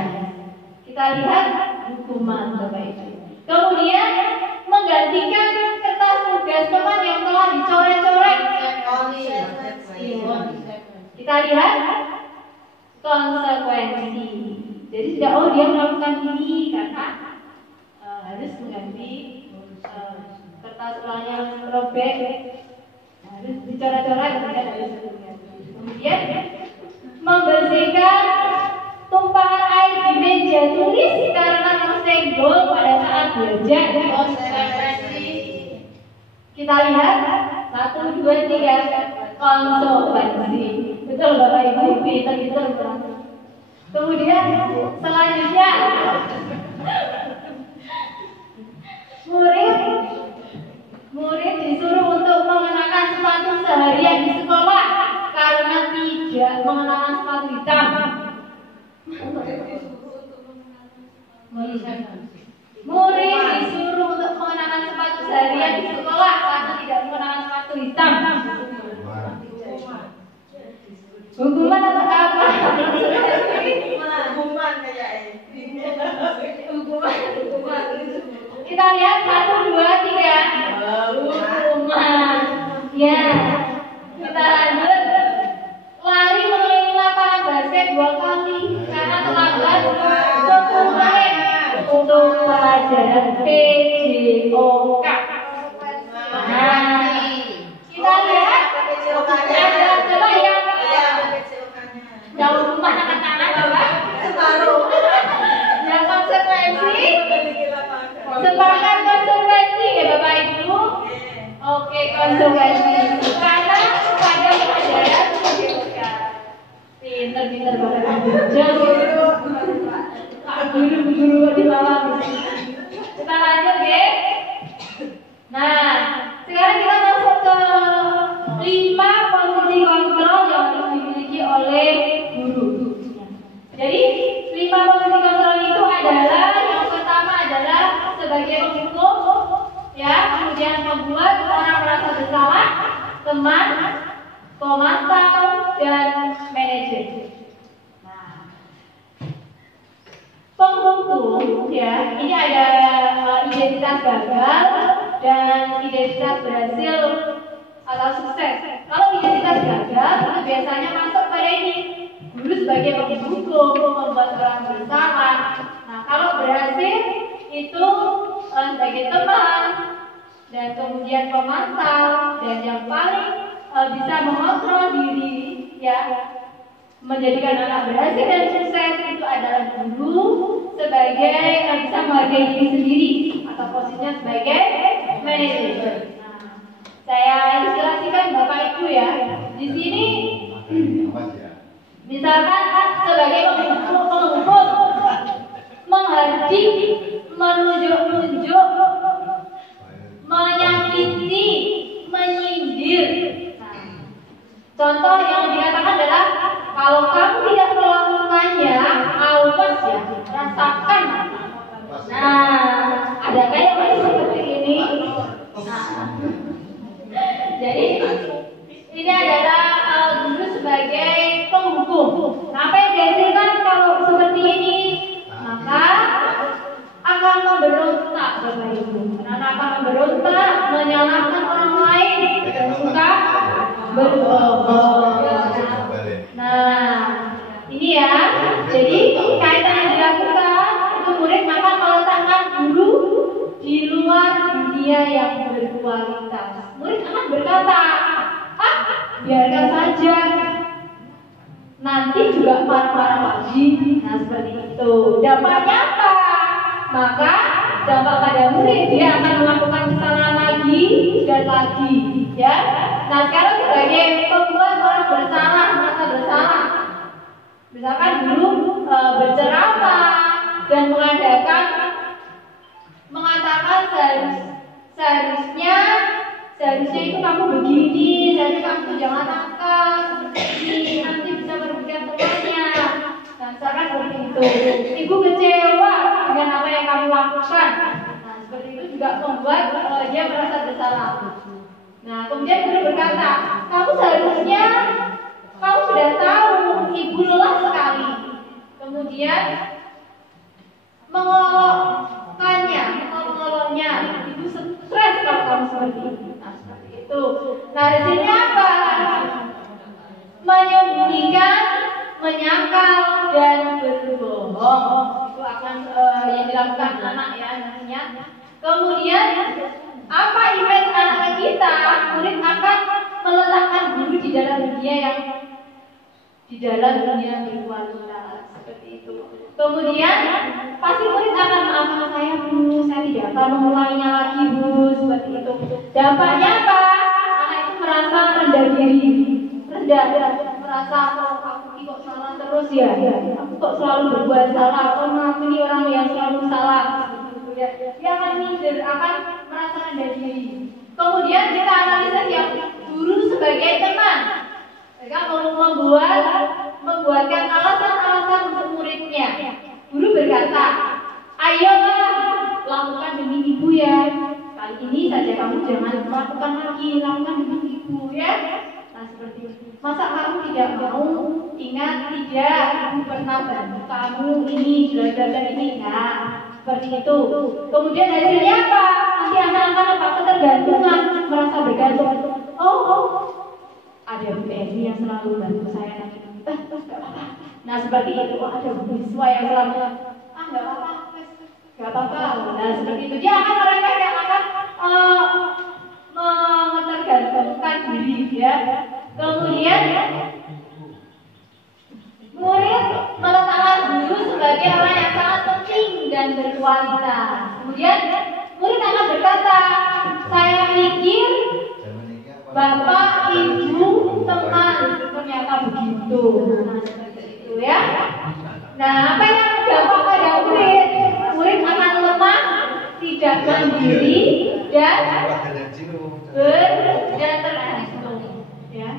Kita lihat hukuman Bapak Ibu. Kemudian menggantikan kertas tugas teman yang telah dicoret-coret. Kita lihat konsekuensi. Jadi sudah dia melakukan ini karena harus mengganti kertas ulangnya robek, harus dicoret-coret kemudian harus diganti. Kemudian membersihkan tumpahan air di meja tulis karena tersenggol pada saat belajar. Konsekuensi. Kita lihat 1, 2, 3 konsekuensi. Betul Bapak Ibu, pinter-pinter. Kemudian selanjutnya murid disuruh untuk mengenakan sepatu seharian di sekolah karena tidak mengenakan sepatu hitam. Murid disuruh untuk mengenakan sepatu seharian di sekolah karena tidak mengenakan sepatu hitam. Hukuman atau apa? Hukuman kayaknya. Hukuman. Kita lihat 1, 2, 3. Hukuman. Ya. Kita lanjut. Lari mengelilingi lapangan basket 2 kali karena terlambat 10 menit untuk pelajaran PJOK. Nah, kita lihat. Coba yang jauh rumah tangan-tangan Bapak. Separuh. Yang konsekuensi. Sepakat konsekuensi ya Bapak Ibu. Oke, konsekuensi. Karena pada pelajaran PJOK. Pinter-pinter Bapak Ibu. Guru di bawah. Kita lanjut ya. Nah, sekarang kita masuk ke 5 posisi kontrol yang harus dimiliki oleh guru. Jadi 5 posisi kontrol itu adalah yang pertama adalah sebagai penghukum, ya, kemudian membuat orang merasa bersalah, teman, pemantau, dan manajer. Penghukum, ya, ini ada identitas gagal dan identitas berhasil atau sukses. Kalau identitas gagal itu biasanya masuk pada ini. Guru sebagai penghukum, membuat orang bersalah. Nah, kalau berhasil itu sebagai teman dan kemudian pemantau dan yang paling bisa mengontrol diri, ya, menjadikan anak berhasil dan sukses itu adalah guru sebagai bisa menghargai diri sendiri atau posisinya sebagai manajer. Nah, saya ilustrasikan Bapak Ibu ya. Di sini misalkan sebagai penghukum menghaji, menunjuk-nunjuk, menyakiti, menyindir. Nah, contoh yang dikatakan adalah kalau kamu tidak melakukannya, awas ya, rasakan. Nah, ada kayak seperti ini. Nah, jadi ini adalah guru sebagai penghukum. Nah, apa yang dihasilkan kalau seperti ini? Maka akan memberontak, Bapak Ibu. Anak akan memberontak, menyalahkan orang lain dan suka berbohong. Nah, ini ya. Jadi kaitan yang dilakukan itu murid maka meletakkan guru di luar dunia yang berkualitas. Murid akan berkata, biarkan saja. Nanti juga marah-marah lagi. Nah, seperti itu. Dampaknya apa? Maka dampak pada murid dia akan melakukan kesalahan lagi dan lagi, ya. Nah, sekarang sebagai pembuat orang bersalah, merasa bersalah. Misalkan guru berceramah dan mengatakan seharusnya itu kamu begini, seharusnya kamu jangan nakal seperti ini, nanti bisa merugikan temannya. Nah, misalkan seperti itu, ibu kecewa dengan apa yang kamu lakukan. Nah, seperti itu juga membuat dia merasa bersalah. Nah, kemudian guru berkata, kamu seharusnya kamu sudah tahu ibu lelah sekali. Kemudian mengoloknya, ibu stres kalau kamu seperti itu. Nah, seperti itu. Nah, hasilnya apa? Menyembunyikan, menyangkal dan berbohong. Itu akan yang dilakukan anak ya nantinya. Kemudian apa image anak kita? Murid akan meletakkan guru di dalam dunia berkualitas seperti itu. Kemudian pasti murid akan maafkan saya Bu, saya tidak akan mengulanginya lagi Bu, seperti itu. Dampaknya apa? Anak itu merasa rendah diri, merasa aku kok salah terus ya, aku kok selalu berbuat salah, aku ini orang yang selalu salah. Dia akan minder, akan merasa rendah diri. Kemudian kita analisa yang guru sebagai teman, mereka membuatkan alasan-alasan untuk muridnya. Guru berkata, ayolah lakukan demi ibu ya. Kali ini saja kamu jangan lakukan lagi, lakukan demi ibu ya. Nah, seperti itu. Masa kamu tidak mau? Ingat tidak, ibu pernah bantu kamu ini, belajar ini. Nah, seperti itu. Kemudian hasilnya apa? Nanti anak-anak apa ketergantungan, merasa bergantung. Ada Bu Eni yang selalu bantu saya nanti. Nah, seperti itu. Ada Bu Biswa yang selalu nggak apa-apa. Nah, seperti itu. Dia akan mereka yang akan mentergantungkan diri ya. Kemudian murid meletakkan guru sebagai orang yang sangat penting dan berkualitas. Kemudian murid akan berkata, saya pikir Bapak, Ibu, teman ternyata begitu. Nah, seperti itu ya. Nah, apa yang dampak pada murid? Murid akan lemah, tidak mandiri dan tergantung. Ya.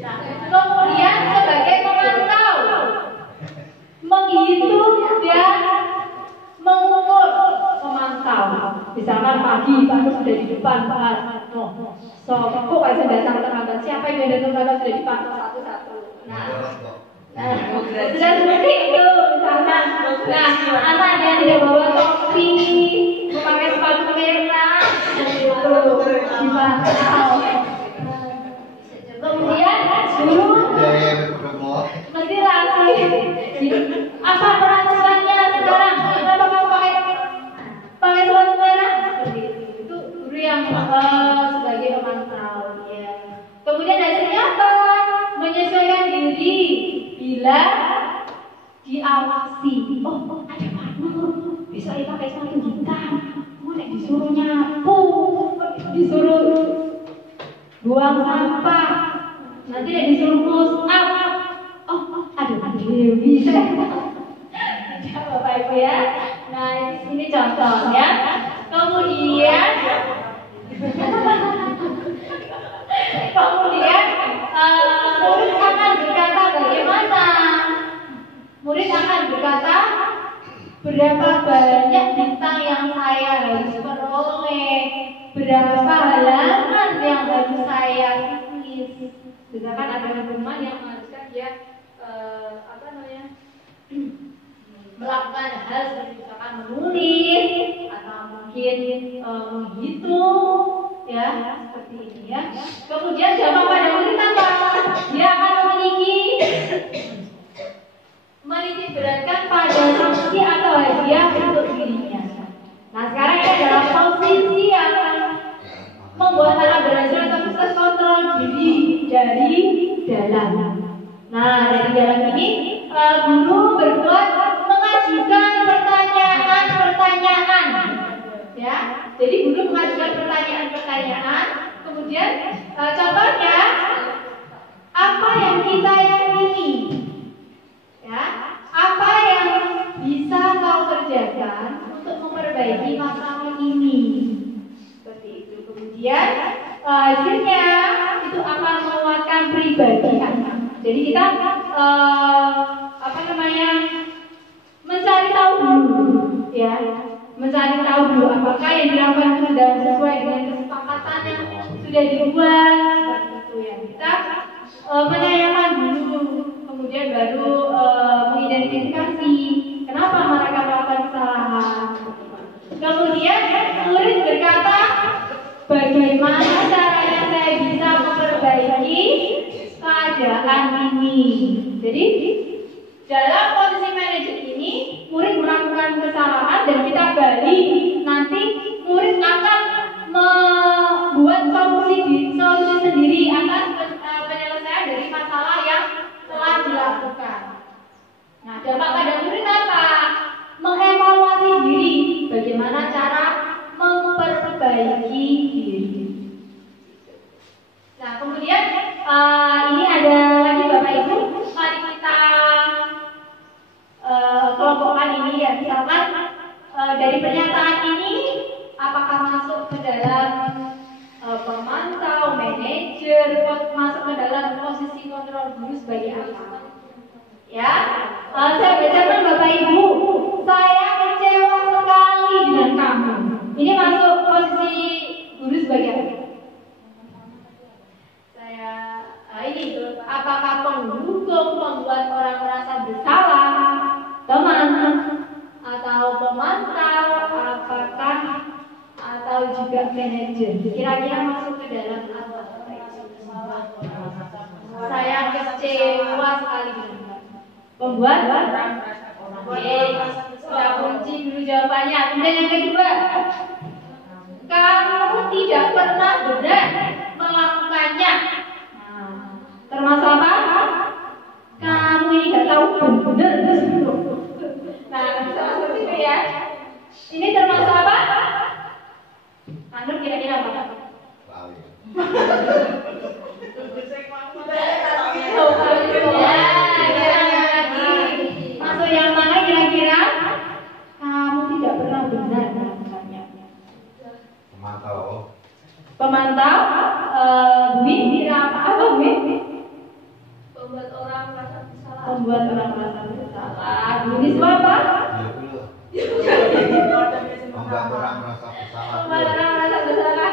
Nah, kemudian sebagai pemantau, menghitung dan mengukur, memantau. Misalkan pagi Pak sudah di depan Pak. Kok saya datang terlambat? Siapa yang datang terlambat sudah dipantau satu-satu. Nah, sudah seperti itu misalkan. Nah, anak yang tidak bawa topi, memakai sepatu merah, itu dipantau. Apa peraturannya sekarang? Kenapa kamu pakai sepatu merah? Seperti itu. Itu guru yang sebagai pemantau. Ya. Kemudian hasilnya apa? Menyesuaikan diri bila diawasi. Oh, ada kamu. Bisa pakai sepatu hitam. Mulai disuruh nyapu, disuruh buang sampah, nanti disuruh push up. Oh, aduh, bisa. Ya, Bapak Ibu ya. Nah, ini contohnya. Kemudian murid akan berkata bagaimana? Murid akan berkata, berapa banyak bintang yang saya harus peroleh, berapa halaman yang harus saya tulis. Misalkan ada hukuman yang mengharuskan dia melakukan hal seperti misalkan menulis atau mungkin menghitung, ya seperti ini ya. Kemudian jawab pada murid apa? Dia akan menitik beratkan pada sanksi atau hadiah untuk dirinya. Nah sekarang ini adalah posisi yang membuat anak belajar atau proses kontrol diri dari dalam. Nah dari dalam ini guru berbuat mengajukan pertanyaan, ya. Jadi guru mengajukan pertanyaan. Kemudian contohnya apa yang kita yakini, ya, apa yang bisa kau kerjakan untuk memperbaiki masalah ini, seperti itu. Kemudian hasilnya itu akan menguatkan pribadi anak. Jadi kita mencari tahu dulu, ya, mencari tahu dulu apakah yang dilakukan sudah sesuai dengan kesepakatan yang sudah dibuat, seperti itu ya. Kita menanyakan dulu, kemudian baru mengidentifikasi kenapa mereka melakukan kesalahan. Kemudian murid berkata, bagaimana caranya saya bisa memperbaiki keadaan ini. Jadi dalam posisi manajer ini murid melakukan kesalahan dan kita gali, nanti murid akan membuat solusi sendiri atas penyelesaian dari masalah yang telah dilakukan. Nah, dampak pada murid apa? Mengevaluasi diri, bagaimana cara memperbaiki diri. Nah, kemudian ini ada lagi Bapak Ibu, mari kita kelompokkan ini ya. Misalkan dari pernyataan ini apakah masuk ke dalam pemantau, manajer, masuk ke dalam posisi kontrol guru sebagai apa? Ya, saya bacakan Bapak Ibu, saya kecewa sekali dengan kamu. Ini masuk posisi guru sebagai apa? Ini apakah penghukum, membuat orang merasa bersalah, teman, atau pemantau, apakah atau juga manajer? Kira-kira masuk ke dalam apa? Saya kecewa sekali dengan pembuat orang. Oke, sudah kunci dulu jawabannya. Kemudian yang kedua, kamu tidak pernah benar melakukannya. Termasuk apa? Kamu ini gak tahu benar. Nah, seperti itu ya. Ini termasuk apa? Anur kira-kira apa? Masuk yang mana kira-kira? Kamu tidak pernah benar melakukannya. Pemantau. Bumi kira apa Bumi? Membuat orang merasa bersalah. Ini semua apa? Membuat orang merasa bersalah.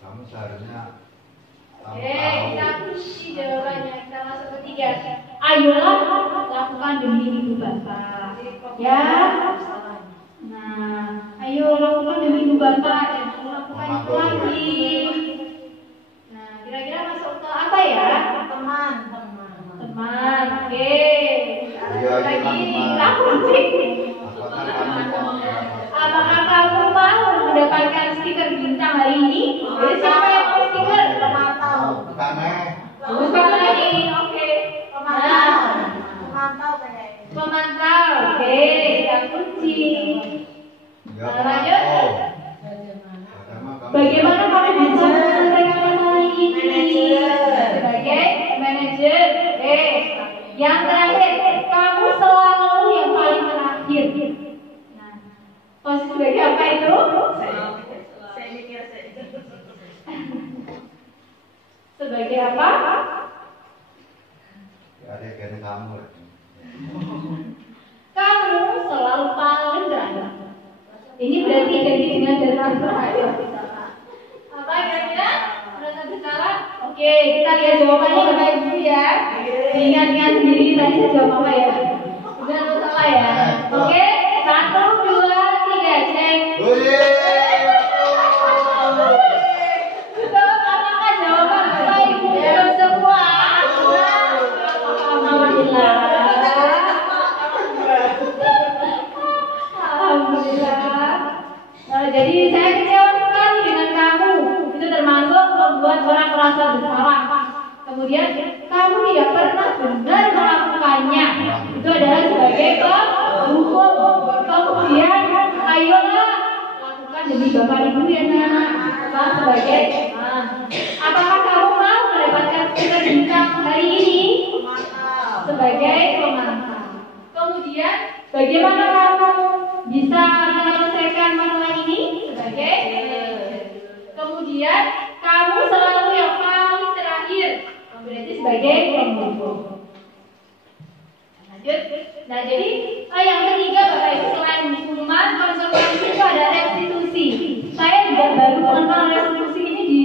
Kamu seharusnya kita kunci jawabannya. Kita masuk ketiga. Ayolah lakukan demi ibu bapak. Ya. Nah, ayo lakukan demi ibu bapak. Lakukan itu lagi. Nah, kira-kira masuk ke apa ya? Apakah kamu mau mendapatkan stiker bintang hari ini? Jadi siapa yang mau stiker? Pemantau. Bukan lagi, oke. Pemantau kayaknya. Pemantau, oke, kita kunci. Lanjut. Bagaimana kamu bisa menyelesaikan masalah ini? Sebagai manajer. Oke. Yang terakhir, kamu selalu yang paling terakhir. Nah, posisi sebagai apa itu? Saya mikir. Sebagai apa? Ada kena kamu. Kamu selalu paling terakhir. Ini berarti ganti dengan data terakhir. Apa kira-kira? Merasa bersalah? Oke, kita lihat jawabannya Bapak Ibu ya. Ingat-ingat sendiri tadi saya jawab apa ya? Benar atau salah ya? Oke, 1, 2, 3, cek. Betul, apakah jawaban Bapak Ibu betul semua? Alhamdulillah. Alhamdulillah. Jadi saya kecewa sekali dengan kamu. Itu termasuk membuat orang merasa bersalah. Kemudian kamu tidak pernah benar melakukannya. Itu adalah sebagai penghukum. Kemudian ayolah lakukan demi Bapak Ibu ya nak. Sebagai apakah kamu mau mendapatkan stiker bintang hari ini? Sebagai pemantau. Kemudian bagaimana kamu bisa menyelesaikan masalah ini? Sebagai kemudian kamu selalu yang paling terakhir. Berarti sebagai pemukul. Lanjut. Nah jadi yang ketiga Bapak Ibu selain hukuman, konsekuensi itu ada restitusi. Saya juga baru mengenal restitusi ini di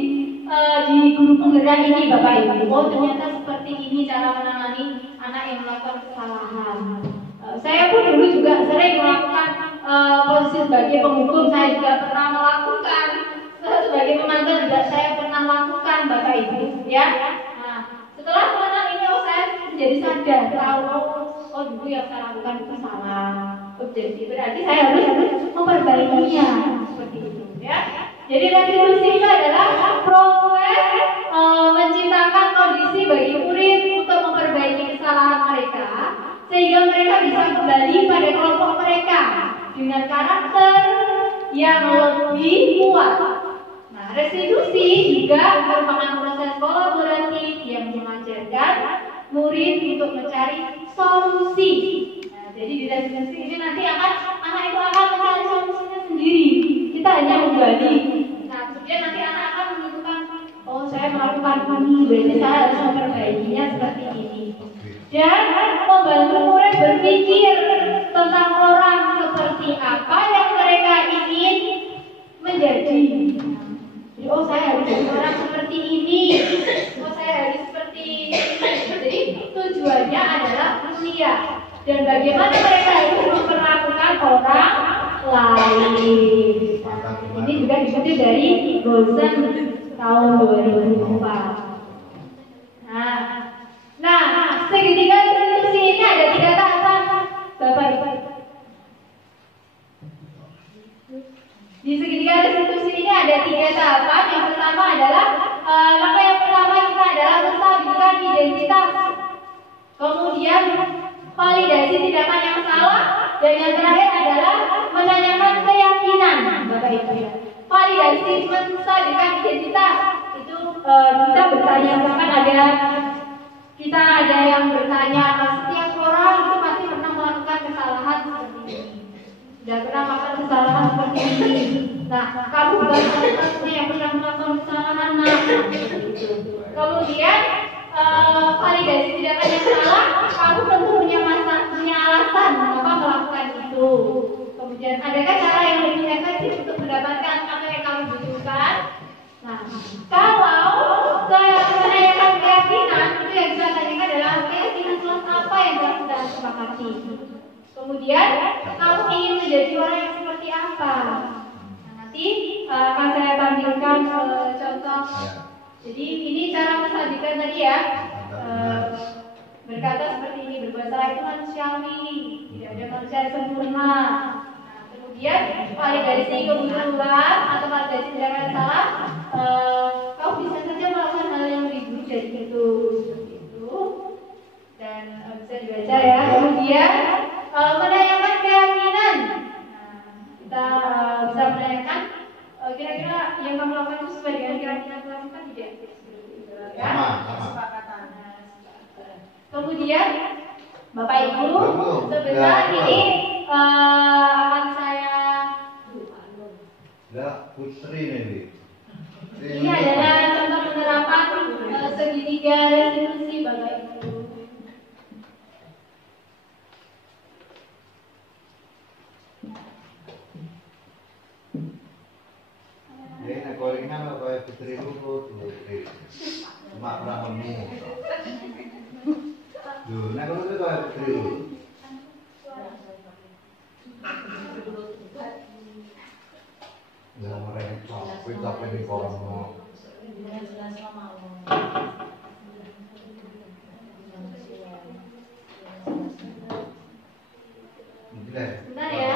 guru penggerak ini Bapak Ibu. Oh ternyata seperti ini cara menangani anak yang melakukan kesalahan. Saya pun dulu juga sering melakukan posisi sebagai penghukum. Saya juga pernah melakukan sebagai pemantau juga saya pernah lakukan Bapak Ibu ya. Nah setelah mengenal ini saya menjadi sadar oh dulu yang saya lakukan itu salah. Jadi berarti saya harus memperbaikinya seperti itu ya. Jadi restitusi itu adalah proses menciptakan kondisi bagi murid untuk memperbaiki kesalahan mereka sehingga mereka bisa kembali pada kelompok mereka dengan karakter yang lebih kuat. Nah, restitusi juga merupakan proses kolaboratif yang mengajarkan murid untuk mencari solusi. Nah, jadi di restitusi ini nanti anak itu akan mencari solusinya sendiri. Kita hanya menggali. Nah, kemudian nanti anak akan menentukan, oh saya melakukan ini, berarti saya harus memperbaikinya seperti ini. Dan membantu murid berpikir tentang orang seperti apa yang mereka ingin menjadi. Jadi, oh saya harus jadi orang seperti ini. Oh saya harus seperti ini. Jadi tujuannya adalah mulia. Dan bagaimana mereka harus memperlakukan orang lain. Ini juga dikutip dari Gosen tahun 2004. Nah, segitiga restitusi ini ada 3 tahapan, Bapak Ibu. Di segitiga restitusi ini ada 3 tahapan. Yang pertama adalah langkah yang pertama kita adalah menstabilkan identitas. Kemudian validasi tindakan yang salah, dan yang terakhir adalah menanyakan keyakinan, Bapak Ibu. Validasi menstabilkan identitas itu kita bertanya, misalkan kita ada yang bertanya, setiap orang itu pasti pernah melakukan kesalahan seperti ini, sudah pernah melakukan kesalahan seperti ini. Nah, kamu bukan satu-satunya yang pernah melakukan kesalahan. Nah, kemudian validasi tindakan yang salah, kamu tentu punya alasan mengapa melakukan itu. Kemudian adakah cara yang lebih efektif untuk mendapatkan apa yang kamu butuhkan? Nah, kalau menanyakan keyakinan, itu yang kita tanyakan adalah keyakinan apa yang kita sepakati. Kemudian kamu ingin menjadi orang yang seperti apa? Nah, nanti akan saya tampilkan contoh. Jadi ini cara menstabilkan tadi ya. berkata seperti ini, berbuat salah itu manusiawi, tidak ada manusia yang sempurna. Nah, kemudian validasi kebetulan atau validasi tindakan salah, kau bisa saja melakukan hal yang lebih buruk dari itu, seperti itu. Dan bisa dibaca ya. Kemudian menanyakan keyakinan. Nah, kita bisa menanyakan kira-kira yang kamu lakukan itu sesuai dengan keyakinan kelas kan tidak? Sama. Kemudian Bapak Ibu, sebentar ini akan saya Putri nih. ini adalah contoh penerapan segitiga restitusi Bapak Ibu. Jadi nak gorengan apa Putri dulu tuh. Cuma pernah menu. Duh, nak kalau itu kayak Putri dulu. Jangan mereka capek di kolam mau. Sebentar ya,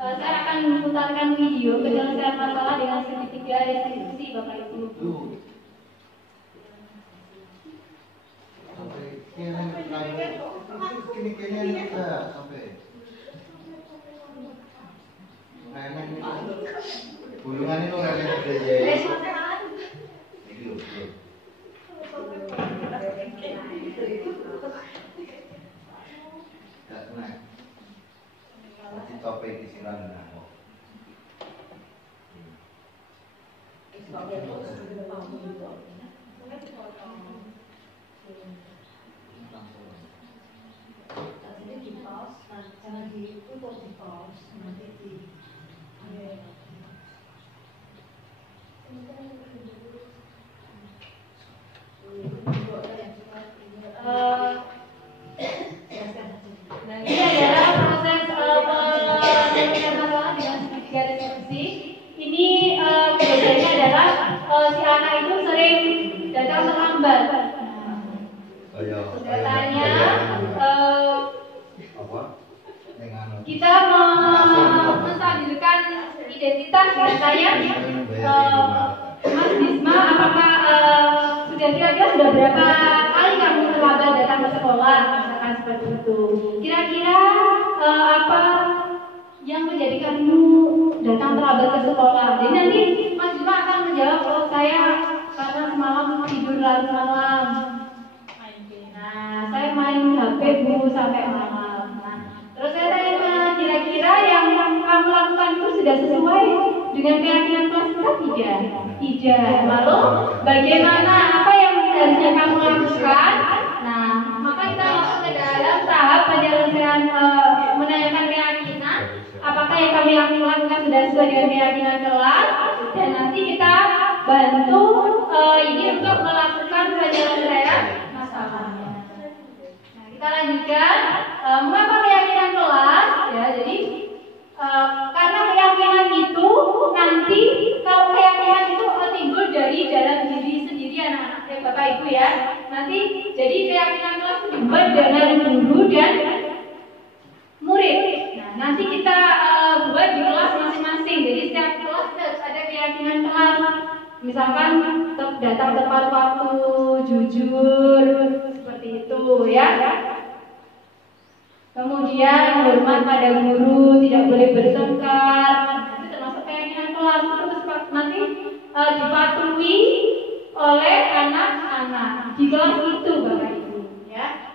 saya akan memutarkan video penyelesaian masalah dengan segitiga restitusi Bapak Ibu. Sampai kini kita sampai. Gulungan itu orang yang kerja. Itu. Tak naik. Masih topik di sini lah. Ini adalah proses penyelesaian masalah dengan segitiga restitusi. Ini bedanya adalah si anak itu sering datang terlambat. Datanya kita menstabilkan identitas biasanya Mas Bisma, apakah kira-kira sudah berapa kali kamu terlambat datang ke sekolah, misalkan seperti itu. Kira-kira apa yang menjadikanmu datang terlambat ke sekolah? Jadi nanti Mas Bisma akan menjawab, kalau saya karena semalam tidur larut malam. Nah, saya main HP Bu sampai malam. Nah, terus saya tanya, kira-kira yang kamu lakukan itu sudah sesuai dengan keyakinan kelas kita? Tidak. Lalu bagaimana, apa yang seharusnya kamu lakukan? Nah, maka kita masuk ke dalam tahap penyelesaian menanyakan keyakinan. Apakah yang kami lakukan sudah sesuai dengan keyakinan kelas? Dan nanti kita bantu ini untuk melakukan penyelesaian masalahnya. Nah, kita lanjutkan. Mengapa keyakinan kelas? Ya, jadi karena keyakinan itu nanti, kalau keyakinan itu timbul dari dalam diri sendiri anak-anak Bapak Ibu ya. Nanti jadi keyakinan kelas dibuat dengan guru dan murid. Nah, nanti kita buat di kelas masing-masing. Jadi setiap kelas ada keyakinan kelas. Misalkan datang tepat waktu, jujur, seperti itu ya. Kemudian hormat pada guru, tidak boleh bertengkar. Itu termasuk keyakinan kelas. Terus nanti dipatuhi oleh anak-anak di kelas itu, Bapak Ibu. Ya.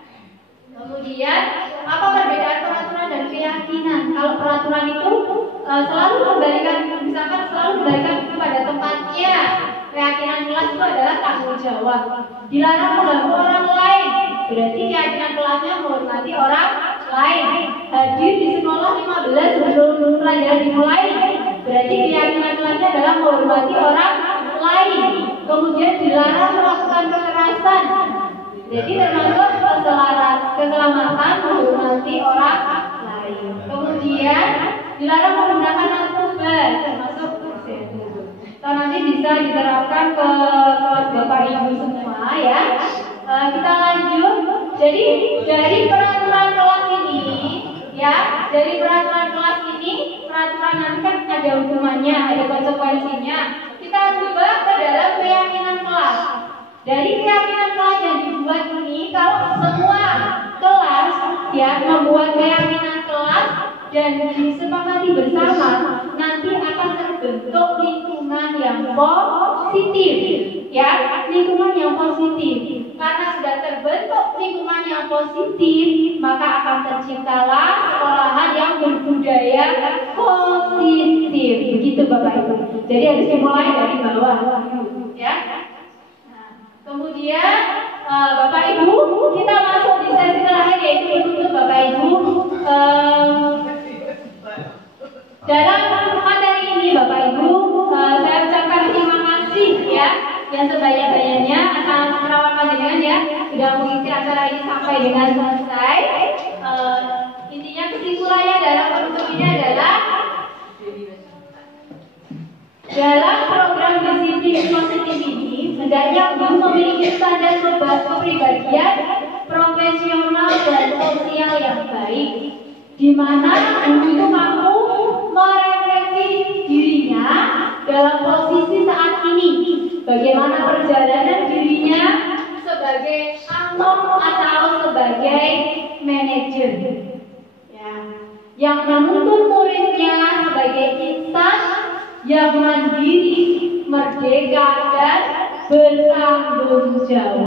Kemudian apa perbedaan peraturan dan keyakinan? Kalau peraturan itu selalu kembalikan, misalkan selalu kembalikan kepada tempatnya. Keyakinan kelas itu adalah tanggung jawab. Dilarang mengganggu orang lain. Berarti keyakinan kelasnya menghormati orang lain. Hadir di sekolah 15 sebelum pelajaran dimulai. Berarti keyakinan kelasnya adalah menghormati orang lain. Kemudian dilarang melakukan kekerasan. Jadi termasuk keselamatan menghormati orang lain. Kemudian dilarang menggunakan narkoba, termasuk atau nanti bisa diterapkan ke kelas Bapak Ibu semua ya. Kita lanjut. Jadi dari peraturan kelas ini, ya, dari peraturan kelas ini, peraturan nanti kan ada hukumannya, ada konsekuensinya. Kita coba ke dalam keyakinan kelas. Dari keyakinan kelas yang dibuat ini, kalau semua kelas ya membuat keyakinan kelas dan disepakati bersama, nanti akan terbentuk lingkungan yang positif, ya, lingkungan yang positif. Karena sudah terbentuk lingkungan yang positif, maka akan terciptalah sekolahan yang berbudaya positif. Begitu Bapak Ibu. Jadi harus dimulai dari bawah, ya. Nah, kemudian Bapak Ibu, kita masuk di sesi terakhir yaitu penutup Bapak Ibu. Dalam materi ini Bapak Ibu, saya ucapkan terima kasih ya yang sebanyak-banyaknya atas perawat panjenengan ya sudah mengisi acara ini sampai dengan selesai. Intinya kesimpulannya dalam penutup ini adalah dalam program disiplin positif ini hendaknya guru memiliki standar kepribadian profesional dan sosial yang baik, di mana guru itu mampu merefleksi dirinya dalam posisi saat ini, bagaimana perjalanan dirinya sebagai among atau sebagai manajer, ya, yang menuntun muridnya sebagai insan yang mandiri, merdeka dan bertanggung jawab.